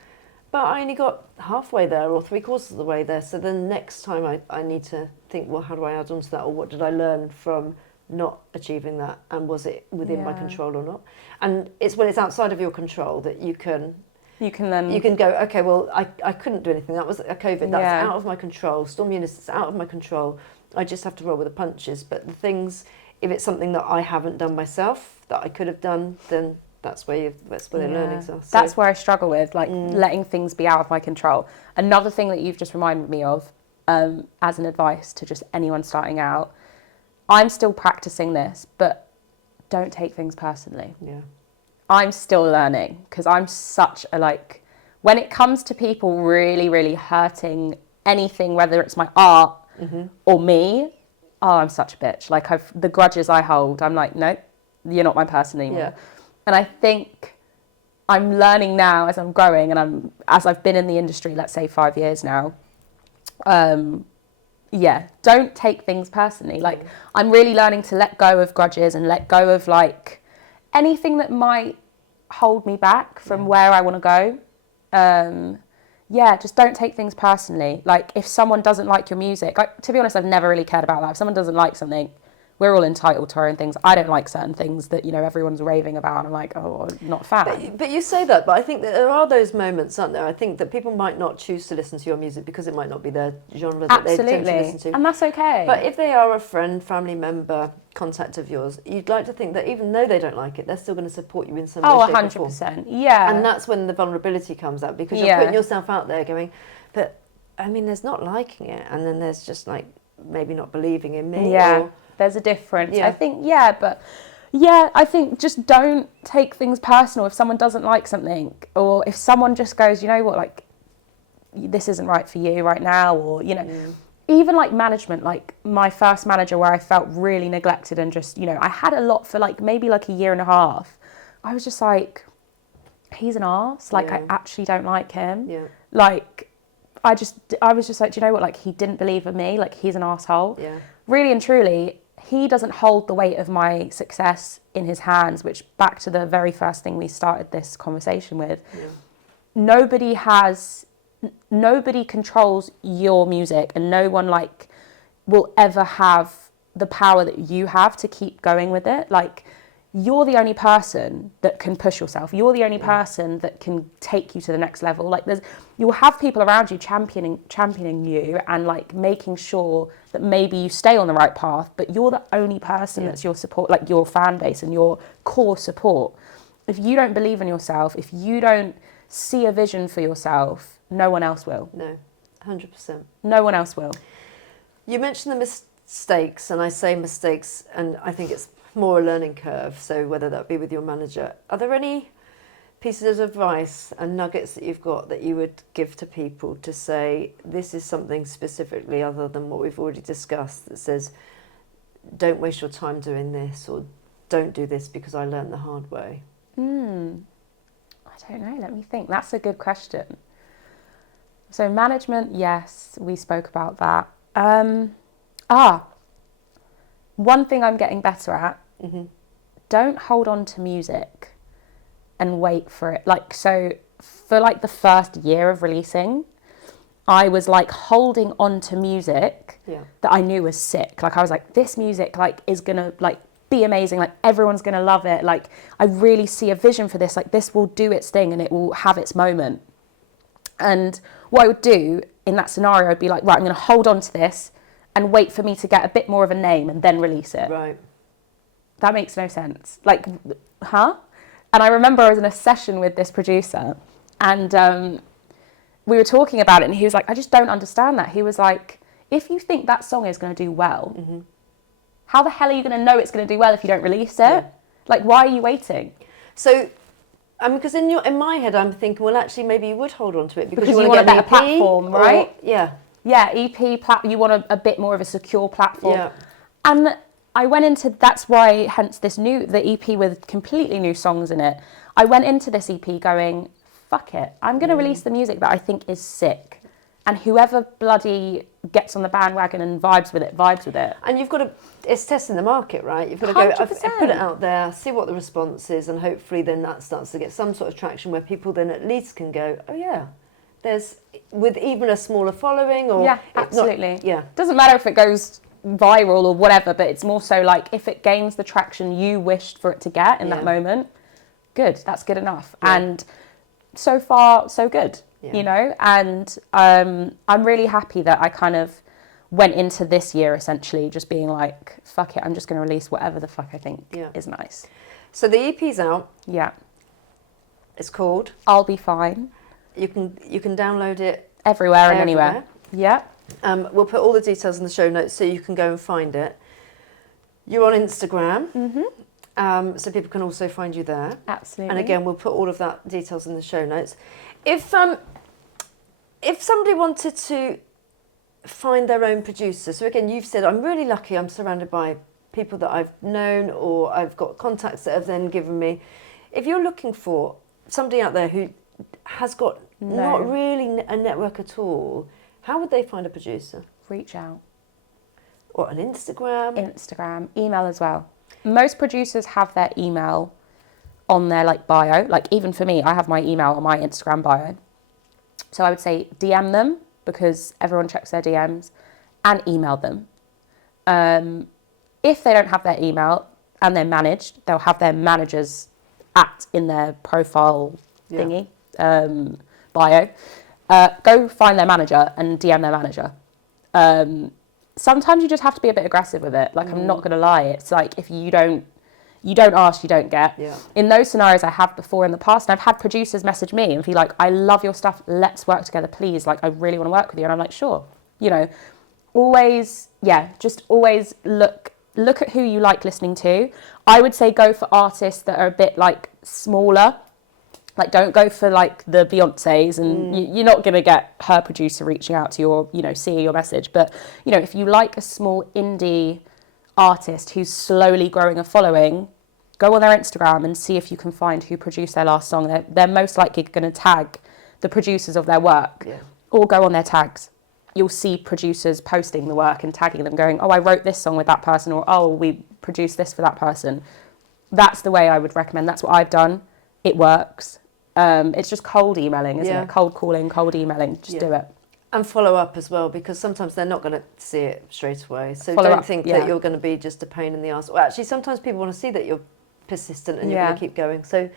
But I only got halfway there, or 3/4 of the way there. So then next time I need to think, well, how do I add on to that? Or what did I learn from not achieving that? And was it within my control or not? And it's when it's outside of your control that you can go, okay, well, I couldn't do anything. That was a COVID. That's out of my control. Storm Eunice is out of my control. I just have to roll with the punches. But the things, if it's something that I haven't done myself, that I could have done, then that's where the learnings are. So. That's where I struggle with, like, letting things be out of my control. Another thing that you've just reminded me of, as an advice to just anyone starting out, I'm still practicing this, but don't take things personally. I'm still learning, because I'm such a, like, when it comes to people really, really hurting anything, whether it's my art or me, I'm such a bitch. Like, the grudges I hold, I'm like, no, you're not my person anymore. And I think I'm learning now as I'm growing, and as I've been in the industry, let's say 5 years now. Don't take things personally. Like, I'm really learning to let go of grudges and let go of like anything that might hold me back from where I want to go. Just don't take things personally. Like, if someone doesn't like your music, like, to be honest, I've never really cared about that. If someone doesn't like something, we're all entitled to our own things. I don't like certain things that, everyone's raving about, and I'm like, oh, I'm not a fan. But you say that, but I think that there are those moments, aren't there? I think that people might not choose to listen to your music because it might not be their genre that they tend to listen to. And that's okay. But if they are a friend, family member, contact of yours, you'd like to think that even though they don't like it, they're still going to support you in some way, shape, 100%. or form. Yeah. And that's when the vulnerability comes out, because you're putting yourself out there going, but, I mean, there's not liking it, and then there's just, like, maybe not believing in me. Yeah. There's a difference. I think, I think just don't take things personal if someone doesn't like something, or if someone just goes, you know what, like, this isn't right for you right now, or, even like management, like my first manager where I felt really neglected and just, I had a lot for like maybe like a year and a half. I was just like, he's an arse. Like, I actually don't like him. Yeah. Like, I was just like, do you know what, like, he didn't believe in me. Like, he's an arsehole. Yeah. Really and truly, he doesn't hold the weight of my success in his hands, which, back to the very first thing we started this conversation with, nobody controls your music, and no one like will ever have the power that you have to keep going with it. Like, you're the only person that can push yourself. You're the only person that can take you to the next level. Like, you'll have people around you championing you and like making sure that maybe you stay on the right path, but you're the only person that's your support, like your fan base and your core support. If you don't believe in yourself, if you don't see a vision for yourself, no one else will. No, 100%. No one else will. You mentioned the mistakes, and I say mistakes, and I think it's more a learning curve, so whether that be with your manager. Are there any pieces of advice and nuggets that you've got that you would give to people to say, this is something specifically other than what we've already discussed, that says, don't waste your time doing this, or don't do this because I learned the hard way? I don't know, let me think. That's a good question. So management, yes, we spoke about that. One thing I'm getting better at, don't hold on to music and wait for it. Like, so for like the first year of releasing, I was like holding on to music that I knew was sick. Like, I was like, this music like is gonna like be amazing. Like, everyone's gonna love it. Like, I really see a vision for this. Like, this will do its thing and it will have its moment. And what I would do in that scenario, I'd be like, right, I'm gonna hold on to this and wait for me to get a bit more of a name and then release it. Right. That makes no sense. Like, huh? And I remember I was in a session with this producer, and we were talking about it, and he was like, I just don't understand that. He was like, if you think that song is going to do well, how the hell are you going to know it's going to do well if you don't release it? Yeah. Like, why are you waiting? So, because in my head, I'm thinking, well, actually, maybe you would hold on to it because you want to a better platform, right? Yeah, EP, you want a bit more of a secure platform. Yeah. And I went into, that's why, hence the EP with completely new songs in it. I went into this EP going, fuck it, I'm going to release the music that I think is sick. And whoever bloody gets on the bandwagon and vibes with it. And you've got to, it's testing the market, right? You've got to 100%. go, put it out there, see what the response is, and hopefully then that starts to get some sort of traction where people then at least can go, oh yeah, there's, with even a smaller following, or... Yeah, absolutely. Doesn't matter if it goes viral or whatever, but it's more so like if it gains the traction you wished for it to get in that moment, good, that's good enough. And so far so good, and I'm really happy that I kind of went into this year essentially just being like, fuck it, I'm just going to release whatever the fuck I think is nice. So the EP's out. It's called I'll Be Fine. You can download it everywhere and anywhere. We'll put all the details in the show notes so you can go and find it. You're on Instagram, so people can also find you there. Absolutely. And again, we'll put all of that details in the show notes. If somebody wanted to find their own producer, so again, you've said, I'm really lucky, I'm surrounded by people that I've known, or I've got contacts that have then given me. If you're looking for somebody out there who has got not really a network at all, how would they find a producer? Reach out. Or on Instagram? Instagram, email as well. Most producers have their email on their like bio. Like even for me, I have my email on my Instagram bio. So I would say DM them because everyone checks their DMs, and email them. If they don't have their email and they're managed, they'll have their managers in their profile thingy, bio. Go find their manager and DM their manager. Sometimes you just have to be a bit aggressive with it. Like, I'm not going to lie. It's like, if you don't ask, you don't get. Yeah. In those scenarios I have before in the past, and I've had producers message me and be like, I love your stuff. Let's work together, please. Like, I really want to work with you. And I'm like, sure. You know, just always look at who you like listening to. I would say go for artists that are a bit like smaller. Like, don't go for like the Beyoncés, and you're not going to get her producer reaching out to you or, you know, seeing your message. But, you know, if you like a small indie artist who's slowly growing a following, go on their Instagram and see if you can find who produced their last song. They're most likely going to tag the producers of their work, or go on their tags. You'll see producers posting the work and tagging them, going, oh, I wrote this song with that person, or, oh, we produced this for that person. That's the way I would recommend. That's what I've done. It works. It's just cold emailing, isn't it? Cold calling, cold emailing. Just do it. And follow up as well, because sometimes they're not going to see it straight away. So don't think that you're going to be just a pain in the ass. Well, actually, sometimes people want to see that you're persistent and you're going to keep going. So,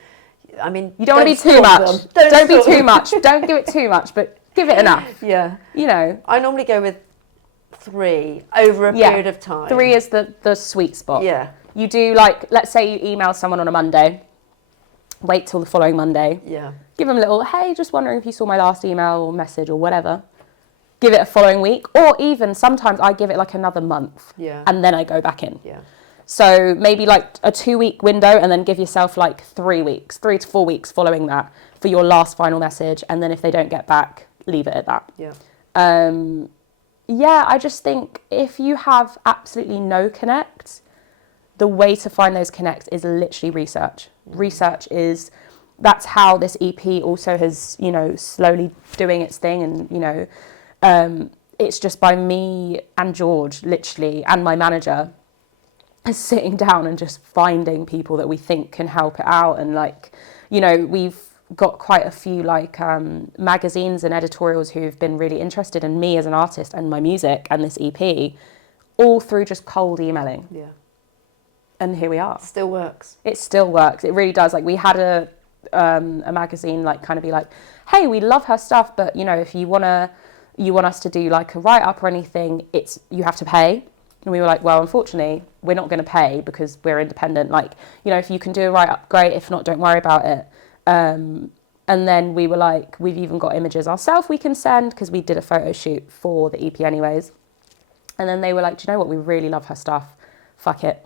I mean, you don't want to be too much. Don't be too much. Don't give it too much, but give it enough. Yeah. You know. I normally go with 3 over a period of time. 3 is the sweet spot. Yeah. You do, like, let's say you email someone on a Monday. Wait till the following Monday. Yeah. Give them a little, hey, just wondering if you saw my last email or message or whatever. Give it a following week. Or even sometimes I give it like another month. Yeah. And then I go back in. Yeah. So maybe like a 2-week window, and then give yourself like 3 weeks, 3 to 4 weeks following that for your last final message. And then if they don't get back, leave it at that. Yeah. I just think if you have absolutely no connect, the way to find those connects is literally research. Research that's how this EP also has, you know, slowly doing its thing. And, you know, it's just by me and George, literally, and my manager, sitting down and just finding people that we think can help it out. And, like, you know, we've got quite a few, like, magazines and editorials who've been really interested in me as an artist and my music and this EP, all through just cold emailing. Yeah. And here we are. Still works. It still works. It really does. Like, we had a magazine, like, kind of be like, hey, we love her stuff, but, you know, if you want us to do like a write-up or anything, you have to pay. And we were like, well, unfortunately, we're not going to pay because we're independent. Like, you know, if you can do a write-up, great. If not, don't worry about it. And then we were like, we've even got images ourselves we can send, because we did a photo shoot for the EP anyways. And then they were like, do you know what? We really love her stuff. Fuck it.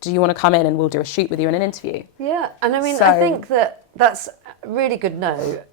Do you want to come in and we'll do a shoot with you and an interview? Yeah. And I mean, I think that's a really good note,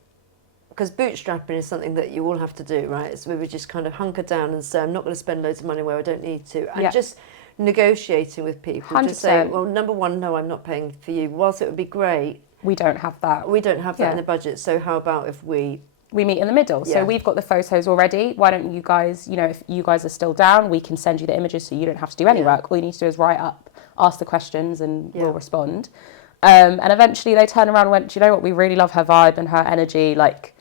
because bootstrapping is something that you all have to do, right? So we would just kind of hunker down and say, I'm not going to spend loads of money where I don't need to. And just negotiating with people. 100%. Just saying, well, number one, no, I'm not paying for you. Whilst it would be great. We don't have that. We don't have that in the budget. So how about if we meet in the middle? So we've got the photos already. Why don't you guys, you know, if you guys are still down, we can send you the images so you don't have to do any work. All you need to do is write up, ask the questions, and we'll respond. And eventually they turned around and went, do you know what? We really love her vibe and her energy. Like,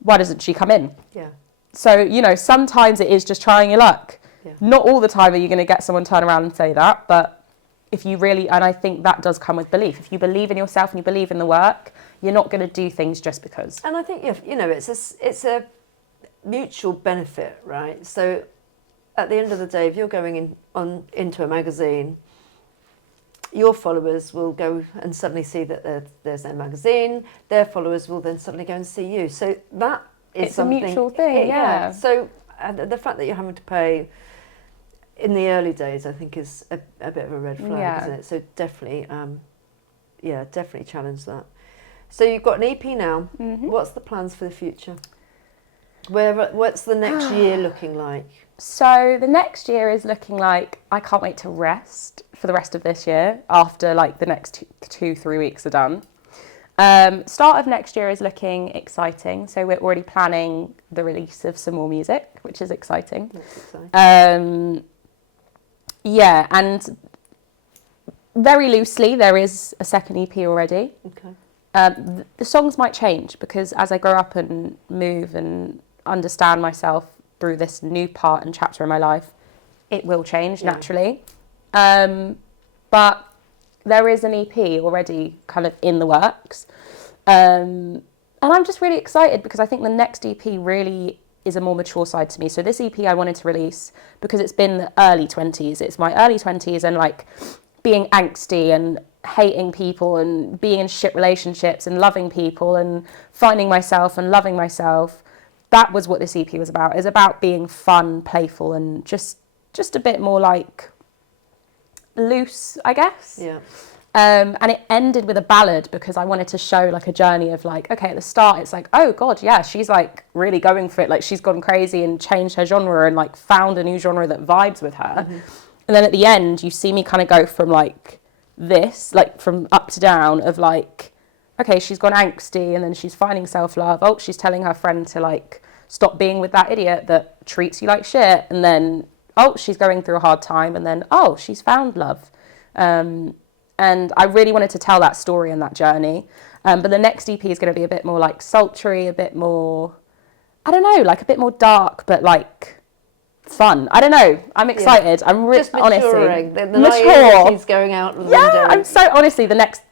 why doesn't she come in? Yeah. So, you know, sometimes it is just trying your luck. Yeah. Not all the time are you going to get someone turn around and say that, but if you really, and I think that does come with belief. If you believe in yourself and you believe in the work, you're not going to do things just because. And I think, you know, it's a mutual benefit, right? So at the end of the day, if you're going into a magazine, your followers will go and suddenly see that there's their magazine. Their followers will then suddenly go and see you. So that is it's something. It's a mutual thing, yeah. So the fact that you're having to pay in the early days, I think, is a bit of a red flag, isn't it? So definitely, definitely challenge that. So you've got an EP now. Mm-hmm. What's the plans for the future? What's the next year looking like? So the next year is looking like I can't wait to rest for the rest of this year after like the next 2-3 weeks are done. Start of next year is looking exciting. So we're already planning the release of some more music, which is exciting. That's exciting. And very loosely, there is a second EP already. Okay. The songs might change because as I grow up and move and understand myself through this new part and chapter in my life, it will change naturally. But there is an EP already kind of in the works. And I'm just really excited because I think the next EP really is a more mature side to me. So this EP I wanted to release because it's been the early 20s. It's my early 20s and like being angsty and hating people and being in shit relationships and loving people and finding myself and loving myself. That was what this EP was about. It's about being fun, playful, and just a bit more like loose, I guess. Yeah. And it ended with a ballad because I wanted to show like a journey of like, okay, at the start it's like, oh God, yeah, she's like really going for it. Like she's gone crazy and changed her genre and like found a new genre that vibes with her. Mm-hmm. And then at the end, you see me kind of go from like this, like from up to down of like, okay, she's gone angsty and then she's finding self-love. Oh, she's telling her friend to like stop being with that idiot that treats you like shit. And then, oh, she's going through a hard time. And then, oh, she's found love. And I really wanted to tell that story and that journey. But the next EP is going to be a bit more like sultry, a bit more, I don't know, like a bit more dark, but like fun. I don't know. I'm excited. Yeah. I'm really honestly the naivety's going out. Yeah, I'm so honestly the next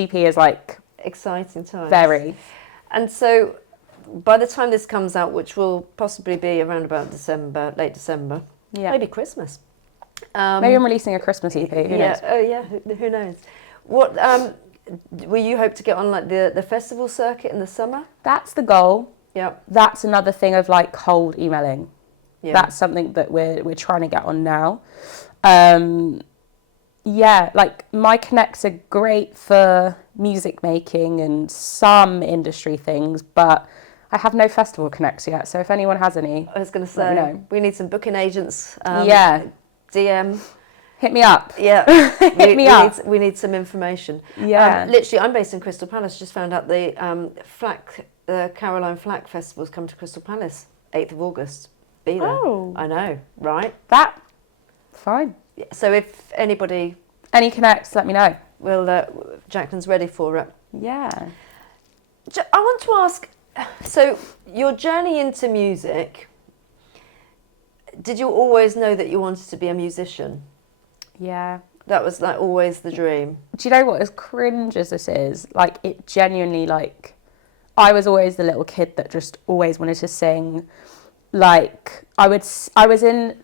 EP is like exciting times. Very. And so by the time this comes out, which will possibly be around about December, late December, maybe Christmas. Maybe I'm releasing a Christmas EP. Who knows? Oh yeah. Who knows? What will you hope to get on like the festival circuit in the summer? That's the goal. Yeah. That's another thing of like cold emailing. Yeah. That's something that we're trying to get on now. Like my connects are great for music making and some industry things, but I have no festival connects yet. So if anyone has any, I was going to say we need some booking agents. DM. Hit me up. Yeah. Hit me up. We need some information. Yeah. Literally, I'm based in Crystal Palace. Just found out the Caroline Flack Festival's come to Crystal Palace, 8th of August. Be there. Oh. I know, right? Fine. Yeah, so if anybody... Any connects, let me know. Jacklyn's ready for it. Yeah. I want to ask, so your journey into music... Did you always know that you wanted to be a musician? Yeah. That was like always the dream. Do you know what, as cringe as this is, like it genuinely like, I was always the little kid that just always wanted to sing. Like I was in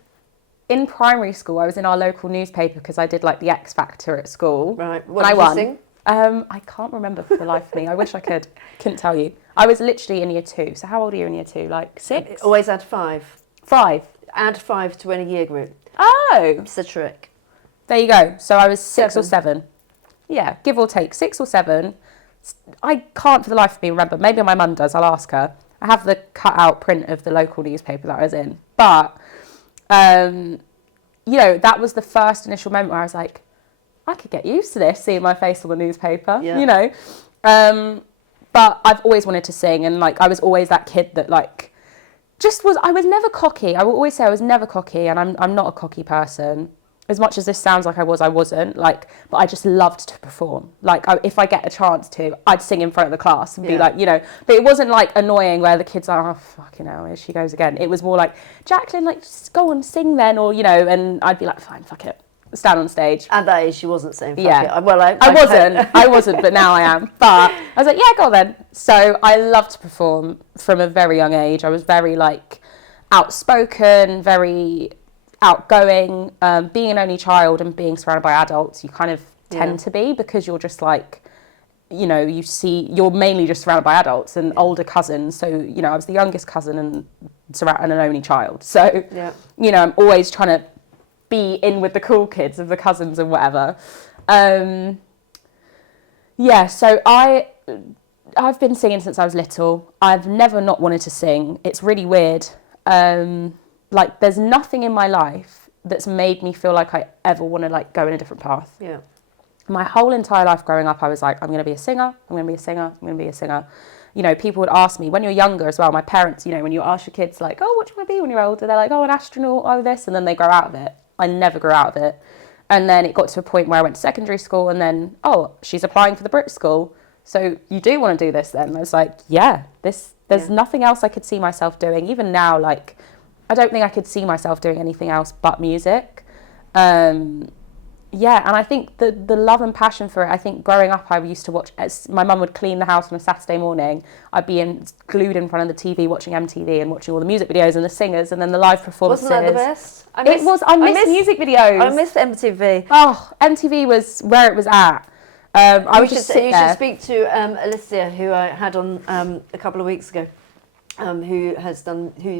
primary school, I was in our local newspaper because I did like the X Factor at school. Right. What did you sing? I can't remember for the life of me. I wish I could. Couldn't tell you. I was literally in year 2. So how old are you in year 2? Like 6? Always add 5. 5. Add 5 to any year group. Oh. It's the trick. There you go. So I was 6 or 7. Yeah, give or take. 6 or 7. I can't for the life of me remember. Maybe my mum does. I'll ask her. I have the cut-out print of the local newspaper that I was in. But, that was the first initial moment where I was like, I could get used to this, seeing my face on the newspaper, But I've always wanted to sing. And, like, I was always that kid that, like, I was never cocky. I will always say I was never cocky, and I'm not a cocky person. As much as this sounds like I wasn't. Like, but I just loved to perform. Like, if I get a chance to, I'd sing in front of the class and be like, But it wasn't like annoying where the kids are, oh fucking hell, here she goes again. It was more like, Jacklyn, like, just go and sing then, or and I'd be like, fine, fuck it, stand on stage. At that age, she wasn't saying fuck it. Well, I wasn't, but now I am. But I was like, yeah, go on then. So I loved to perform from a very young age. I was very like outspoken, very outgoing. Being an only child and being surrounded by adults, you kind of tend to be, because you're just like, you're mainly just surrounded by adults and older cousins. So, I was the youngest cousin and an only child. So, I'm always trying to be in with the cool kids of the cousins and whatever. So I've been singing since I was little. I've never not wanted to sing. It's really weird. Like, there's nothing in my life that's made me feel like I ever want to like go in a different path. Yeah. My whole entire life growing up, I was like, I'm going to be a singer, I'm going to be a singer, I'm going to be a singer. You know, people would ask me, when you're younger as well, my parents, you know, when you ask your kids, like, oh, what do you want to be when you're older? They're like, oh, an astronaut, oh, this, and then they grow out of it. I never grew out of it. And then it got to a point where I went to secondary school, and then, oh, she's applying for the Brit School. So you do want to do this then? I was like, yeah, there's nothing else I could see myself doing. Even now, like, I don't think I could see myself doing anything else but music. Yeah, and I think the love and passion for it, I think growing up I used to watch, my mum would clean the house on a Saturday morning, I'd be glued in front of the TV watching MTV and watching all the music videos and the singers and then the live performances. Wasn't that the best? I miss music videos. I miss MTV. Oh, MTV was where it was at. You should speak to Alicia, who I had on a couple of weeks ago. Who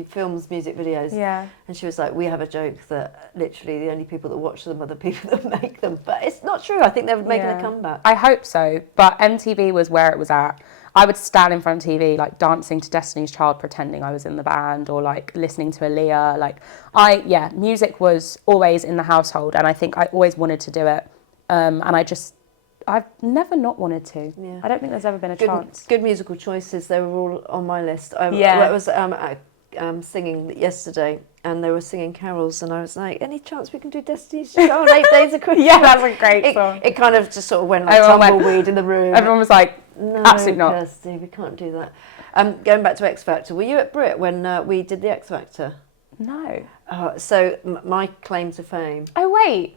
films music videos. Yeah. And she was like, we have a joke that literally the only people that watch them are the people that make them. But it's not true. I think they're making a comeback. I hope so. But MTV was where it was at. I would stand in front of TV, like dancing to Destiny's Child, pretending I was in the band, or like listening to Aaliyah. Like, music was always in the household, and I think I always wanted to do it. And I've never not wanted to. Yeah. I don't think there's ever been a chance. Good musical choices. They were all on my list. I was singing yesterday, and they were singing carols, and I was like, any chance we can do Destiny's Child 8 Days of Christmas? Yeah, that's a great song. It kind of just sort of went like tumbleweed in the room. Everyone was like, no, absolutely not. Kirsty, we can't do that. Going back to X Factor, were you at Brit when we did the X Factor? No. So my claim to fame. Oh, wait.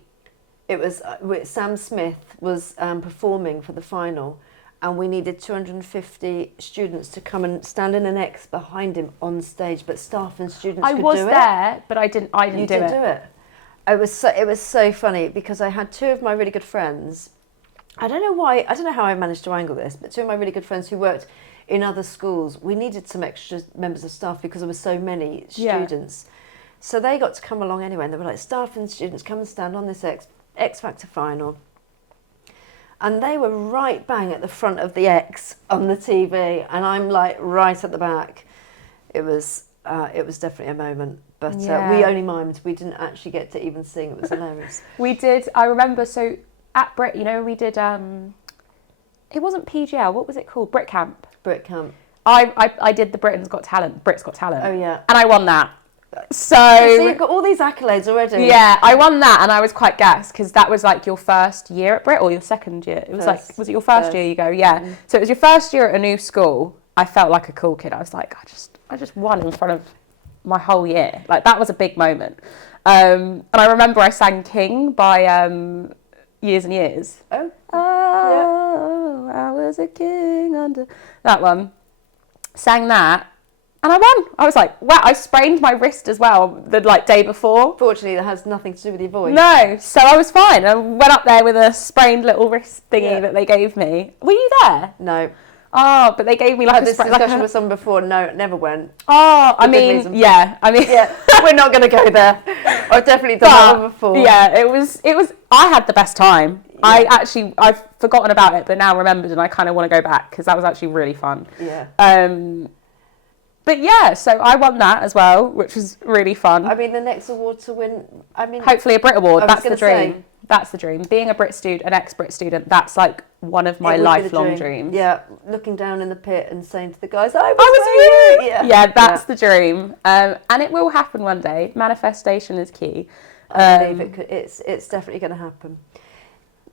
It was Sam Smith was performing for the final, and we needed 250 students to come and stand in an X behind him on stage, but staff and students could do it. I was there, but I didn't do it. You didn't do it. It was so funny because I had two of my really good friends. I don't know how I managed to angle this, but two of my really good friends who worked in other schools, we needed some extra members of staff because there were so many students. Yeah. So they got to come along anyway, and they were like, staff and students, come and stand on this X Factor final. And they were right bang at the front of the X on the TV, and I'm like right at the back. It was definitely a moment, but we only mimed. We didn't actually get to even sing. It was hilarious. We did. I remember. So at Brit, you know, we did. It wasn't PGL. What was it called? Brit Camp. Brit Camp. I did the Britain's Got Talent. Brits Got Talent. Oh yeah. And I won that. So you've got all these accolades already. Yeah, I won that, and I was quite gassed because that was like your first year at Brit or your second year. It was was it your first year? You go, yeah. Mm-hmm. So it was your first year at a new school. I felt like a cool kid. I was like, I just won in front of my whole year. Like that was a big moment. And I remember I sang King by Years and Years. Oh, yeah. I was a king under that one. Sang that. And I won. I was like, wow, I sprained my wrist as well the day before. Fortunately, that has nothing to do with your voice. No, so I was fine. I went up there with a sprained little wrist thingy that they gave me. Were you there? No. Oh, but they gave me this discussion with someone before. No, it never went. Oh, yeah. We're not going to go there. I've definitely done that one before. Yeah, it was. I had the best time. Yeah. I've forgotten about it, but now remembered, and I kind of want to go back because that was actually really fun. Yeah. But yeah, so I won that as well, which was really fun. I mean, the next award to win, hopefully a Brit Award. That's the dream. That's the dream. Being a Brit student, an ex-Brit student, that's like one of my lifelong dreams. Yeah, looking down in the pit and saying to the guys, I was you! Yeah, that's the dream. And it will happen one day. Manifestation is key. I believe it's definitely going to happen.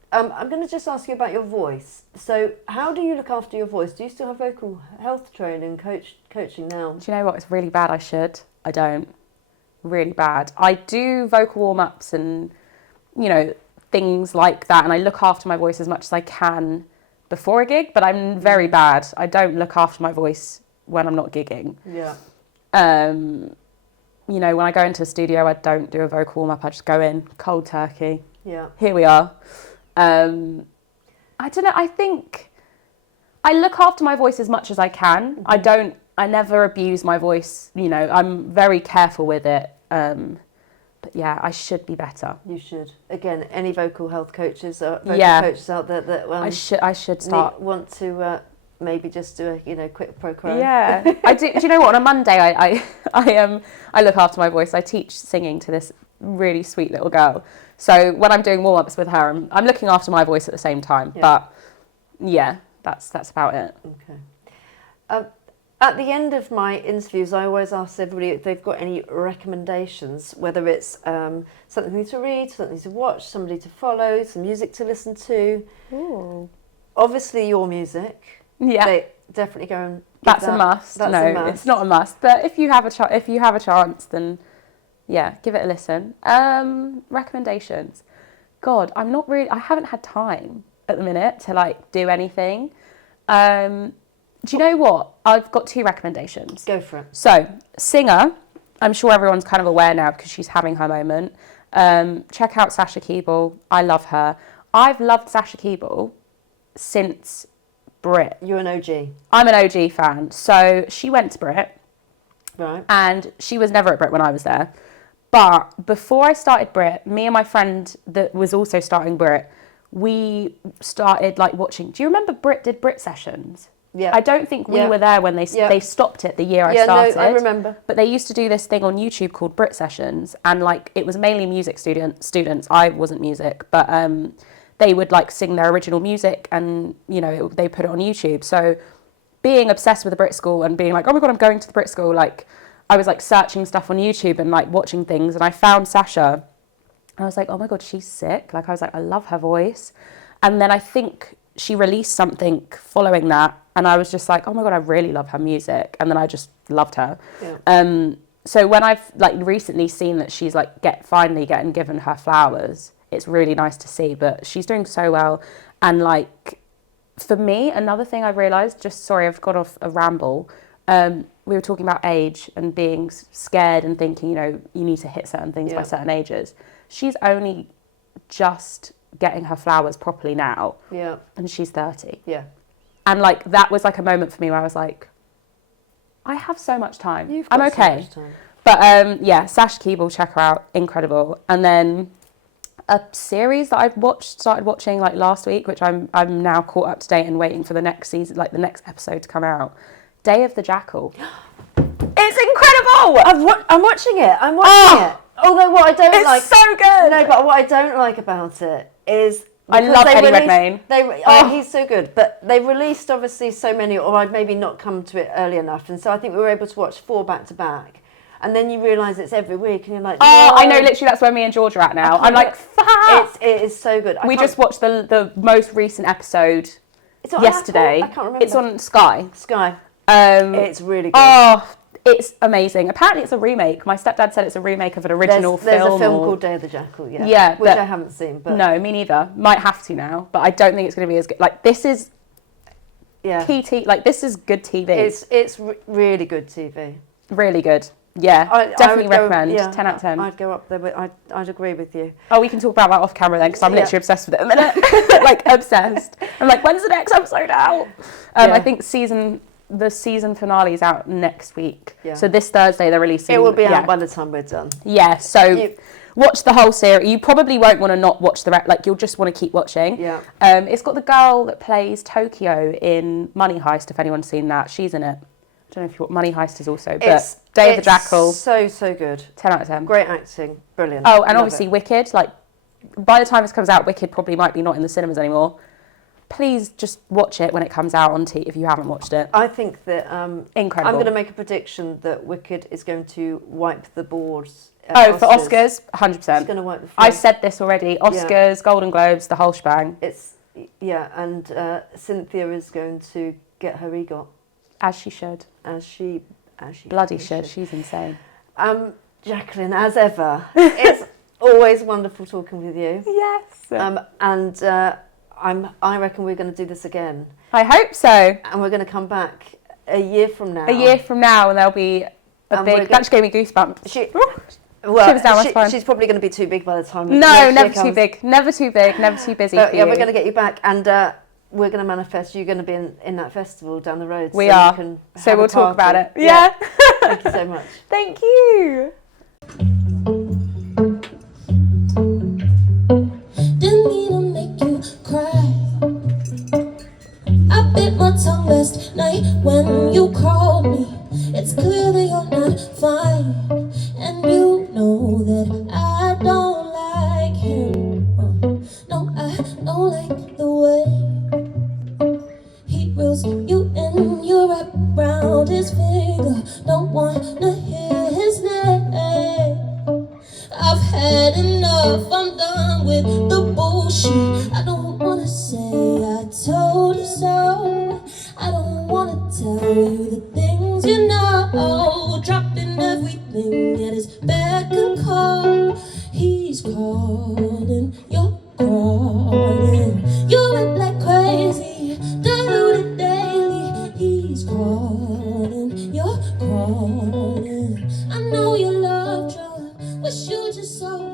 I'm going to just ask you about your voice. So how do you look after your voice? Do you still have vocal health training, coaching now? Do you know what? It's really bad. I don't. Really bad. I do vocal warm-ups and, you know, things like that. And I look after my voice as much as I can before a gig, but I'm very bad. I don't look after my voice when I'm not gigging. Yeah. You know, when I go into a studio, I don't do a vocal warm-up. I just go in, cold turkey. Yeah. Here we are. I don't know, I think I look after my voice as much as I can. Mm-hmm. I never abuse my voice, you know, I'm very careful with it. But yeah, I should be better. You should. Again, any vocal health coaches or coaches out there that I should start. Want to maybe just do a quick program. Yeah. I do. Do you know what? On a Monday, I look after my voice. I teach singing to this really sweet little girl. So when I'm doing warm-ups with her, I'm looking after my voice at the same time. Yeah. But yeah, that's about it. Okay. At the end of my interviews, I always ask everybody if they've got any recommendations, whether it's something to read, something to watch, somebody to follow, some music to listen to. Ooh. Obviously, your music. Yeah. They definitely go and. That's a must. No, a must. It's not a must. But if you have a chance, then yeah, give it a listen. Recommendations. God, I haven't had time at the minute to like do anything. Do you know what? I've got 2 recommendations. Go for it. So, singer, I'm sure everyone's kind of aware now because she's having her moment. Check out Sasha Keable. I love her. I've loved Sasha Keable since Brit. You're an OG. I'm an OG fan. So, she went to Brit. Right. And she was never at Brit when I was there. But before I started Brit, me and my friend that was also starting Brit, we started like watching. Do you remember Brit did Brit sessions? Yeah. I don't think we were there when they stopped it the year I started. No, I remember. But they used to do this thing on YouTube called Brit Sessions, and like it was mainly music students. I wasn't music, but they would like sing their original music, and you know they put it on YouTube. So being obsessed with the Brit School and being like, oh my god, I'm going to the Brit School, like I was like searching stuff on YouTube and like watching things, and I found Sasha. I was like, oh my god, she's sick. Like I was like, I love her voice, and then I think she released something following that. And I was just like, oh my god, I really love her music. And then I just loved her. Yeah. So when I've like recently seen that she's like finally getting given her flowers, it's really nice to see. But she's doing so well. And like for me, another thing I realised, I've got off a ramble. We were talking about age and being scared and thinking, you know, you need to hit certain things by certain ages. She's only just getting her flowers properly now. Yeah. And she's 30. Yeah. And like that was like a moment for me where I was like, I have so much time. I'm okay. So much time. But yeah, Sasha Keable, check her out, incredible. And then a series that I've started watching like last week, which I'm now caught up to date and waiting for the next season, like the next episode to come out. Day of the Jackal. It's incredible. I'm watching it. It. Although what I don't like, it's so good. No, but what I don't like about it is. I love Eddie Redmayne. He's so good, but they released obviously so many, or I'd maybe not come to it early enough, and so I think we were able to watch 4 back to back, and then you realise it's every week, and you're like, oh, no. I know, literally that's where me and George are at now. I'm like, fuck! It is so good. We just watched the most recent episode yesterday. I can't remember. It's on Sky. It's really good. Oh, it's amazing. Apparently it's a remake. My stepdad said it's a remake of an original film. There's a film called Day of the Jackal, which I haven't seen. But no, me neither. Might have to now, but I don't think it's going to be as good. Like this is this is good TV. It's really good TV. Really good. Yeah, definitely recommend. 10 out of 10. I'd go up there, but I'd agree with you. Oh, we can talk about that off camera then, because I'm literally obsessed with it at the minute. Like obsessed. I'm like, when's the next episode out? I think the season finale is out next week. Yeah. So this Thursday they're releasing. It will be out by the time we're done. Yeah. So watch the whole series. You probably won't want to not watch the rest. Like you'll just want to keep watching. Yeah. It's got the girl that plays Tokyo in Money Heist. If anyone's seen that, she's in it. I don't know if Money Heist is also, but Day of the Jackal. So good. 10 out of 10. Great acting. Brilliant. Oh, and obviously Wicked. Like by the time this comes out, Wicked probably might be not in the cinemas anymore. Please just watch it when it comes out on TV if you haven't watched it. I think that incredible. I'm going to make a prediction that Wicked is going to wipe the boards. For Oscars, 100%. It's going to wipe the floor. I said this already. Oscars, Golden Globes, the whole shebang. And Cynthia is going to get her EGOT. As she should. As she bloody should. She's insane. Jacklyn, as ever, it's always wonderful talking with you. Yes. I reckon we're going to do this again. I hope so. And we're going to come back a year from now. And there'll be a big... That just gave me goosebumps. She's probably going to be too big by the time... No, never too big. Never too big. Never too busy but, for you. We're going to get you back. And we're going to manifest you're going to be in that festival down the road. We are. So we'll talk about it. Yeah. Thank you so much. Thank you. Didn't mean to make you cry. I bit my tongue last night when you called me. It's clear that you're not fine, and you know that I don't like the way he reels you in. You wrap around his finger, don't wanna hear his name. I've had enough, I'm done with the bullshit. I don't wanna say I told you so. I don't wanna tell you the things you know. Dropping everything at his beck and call. He's calling, you're calling. You whip like crazy, diluted daily. He's calling, you're calling. I know you love drugs, wish you just so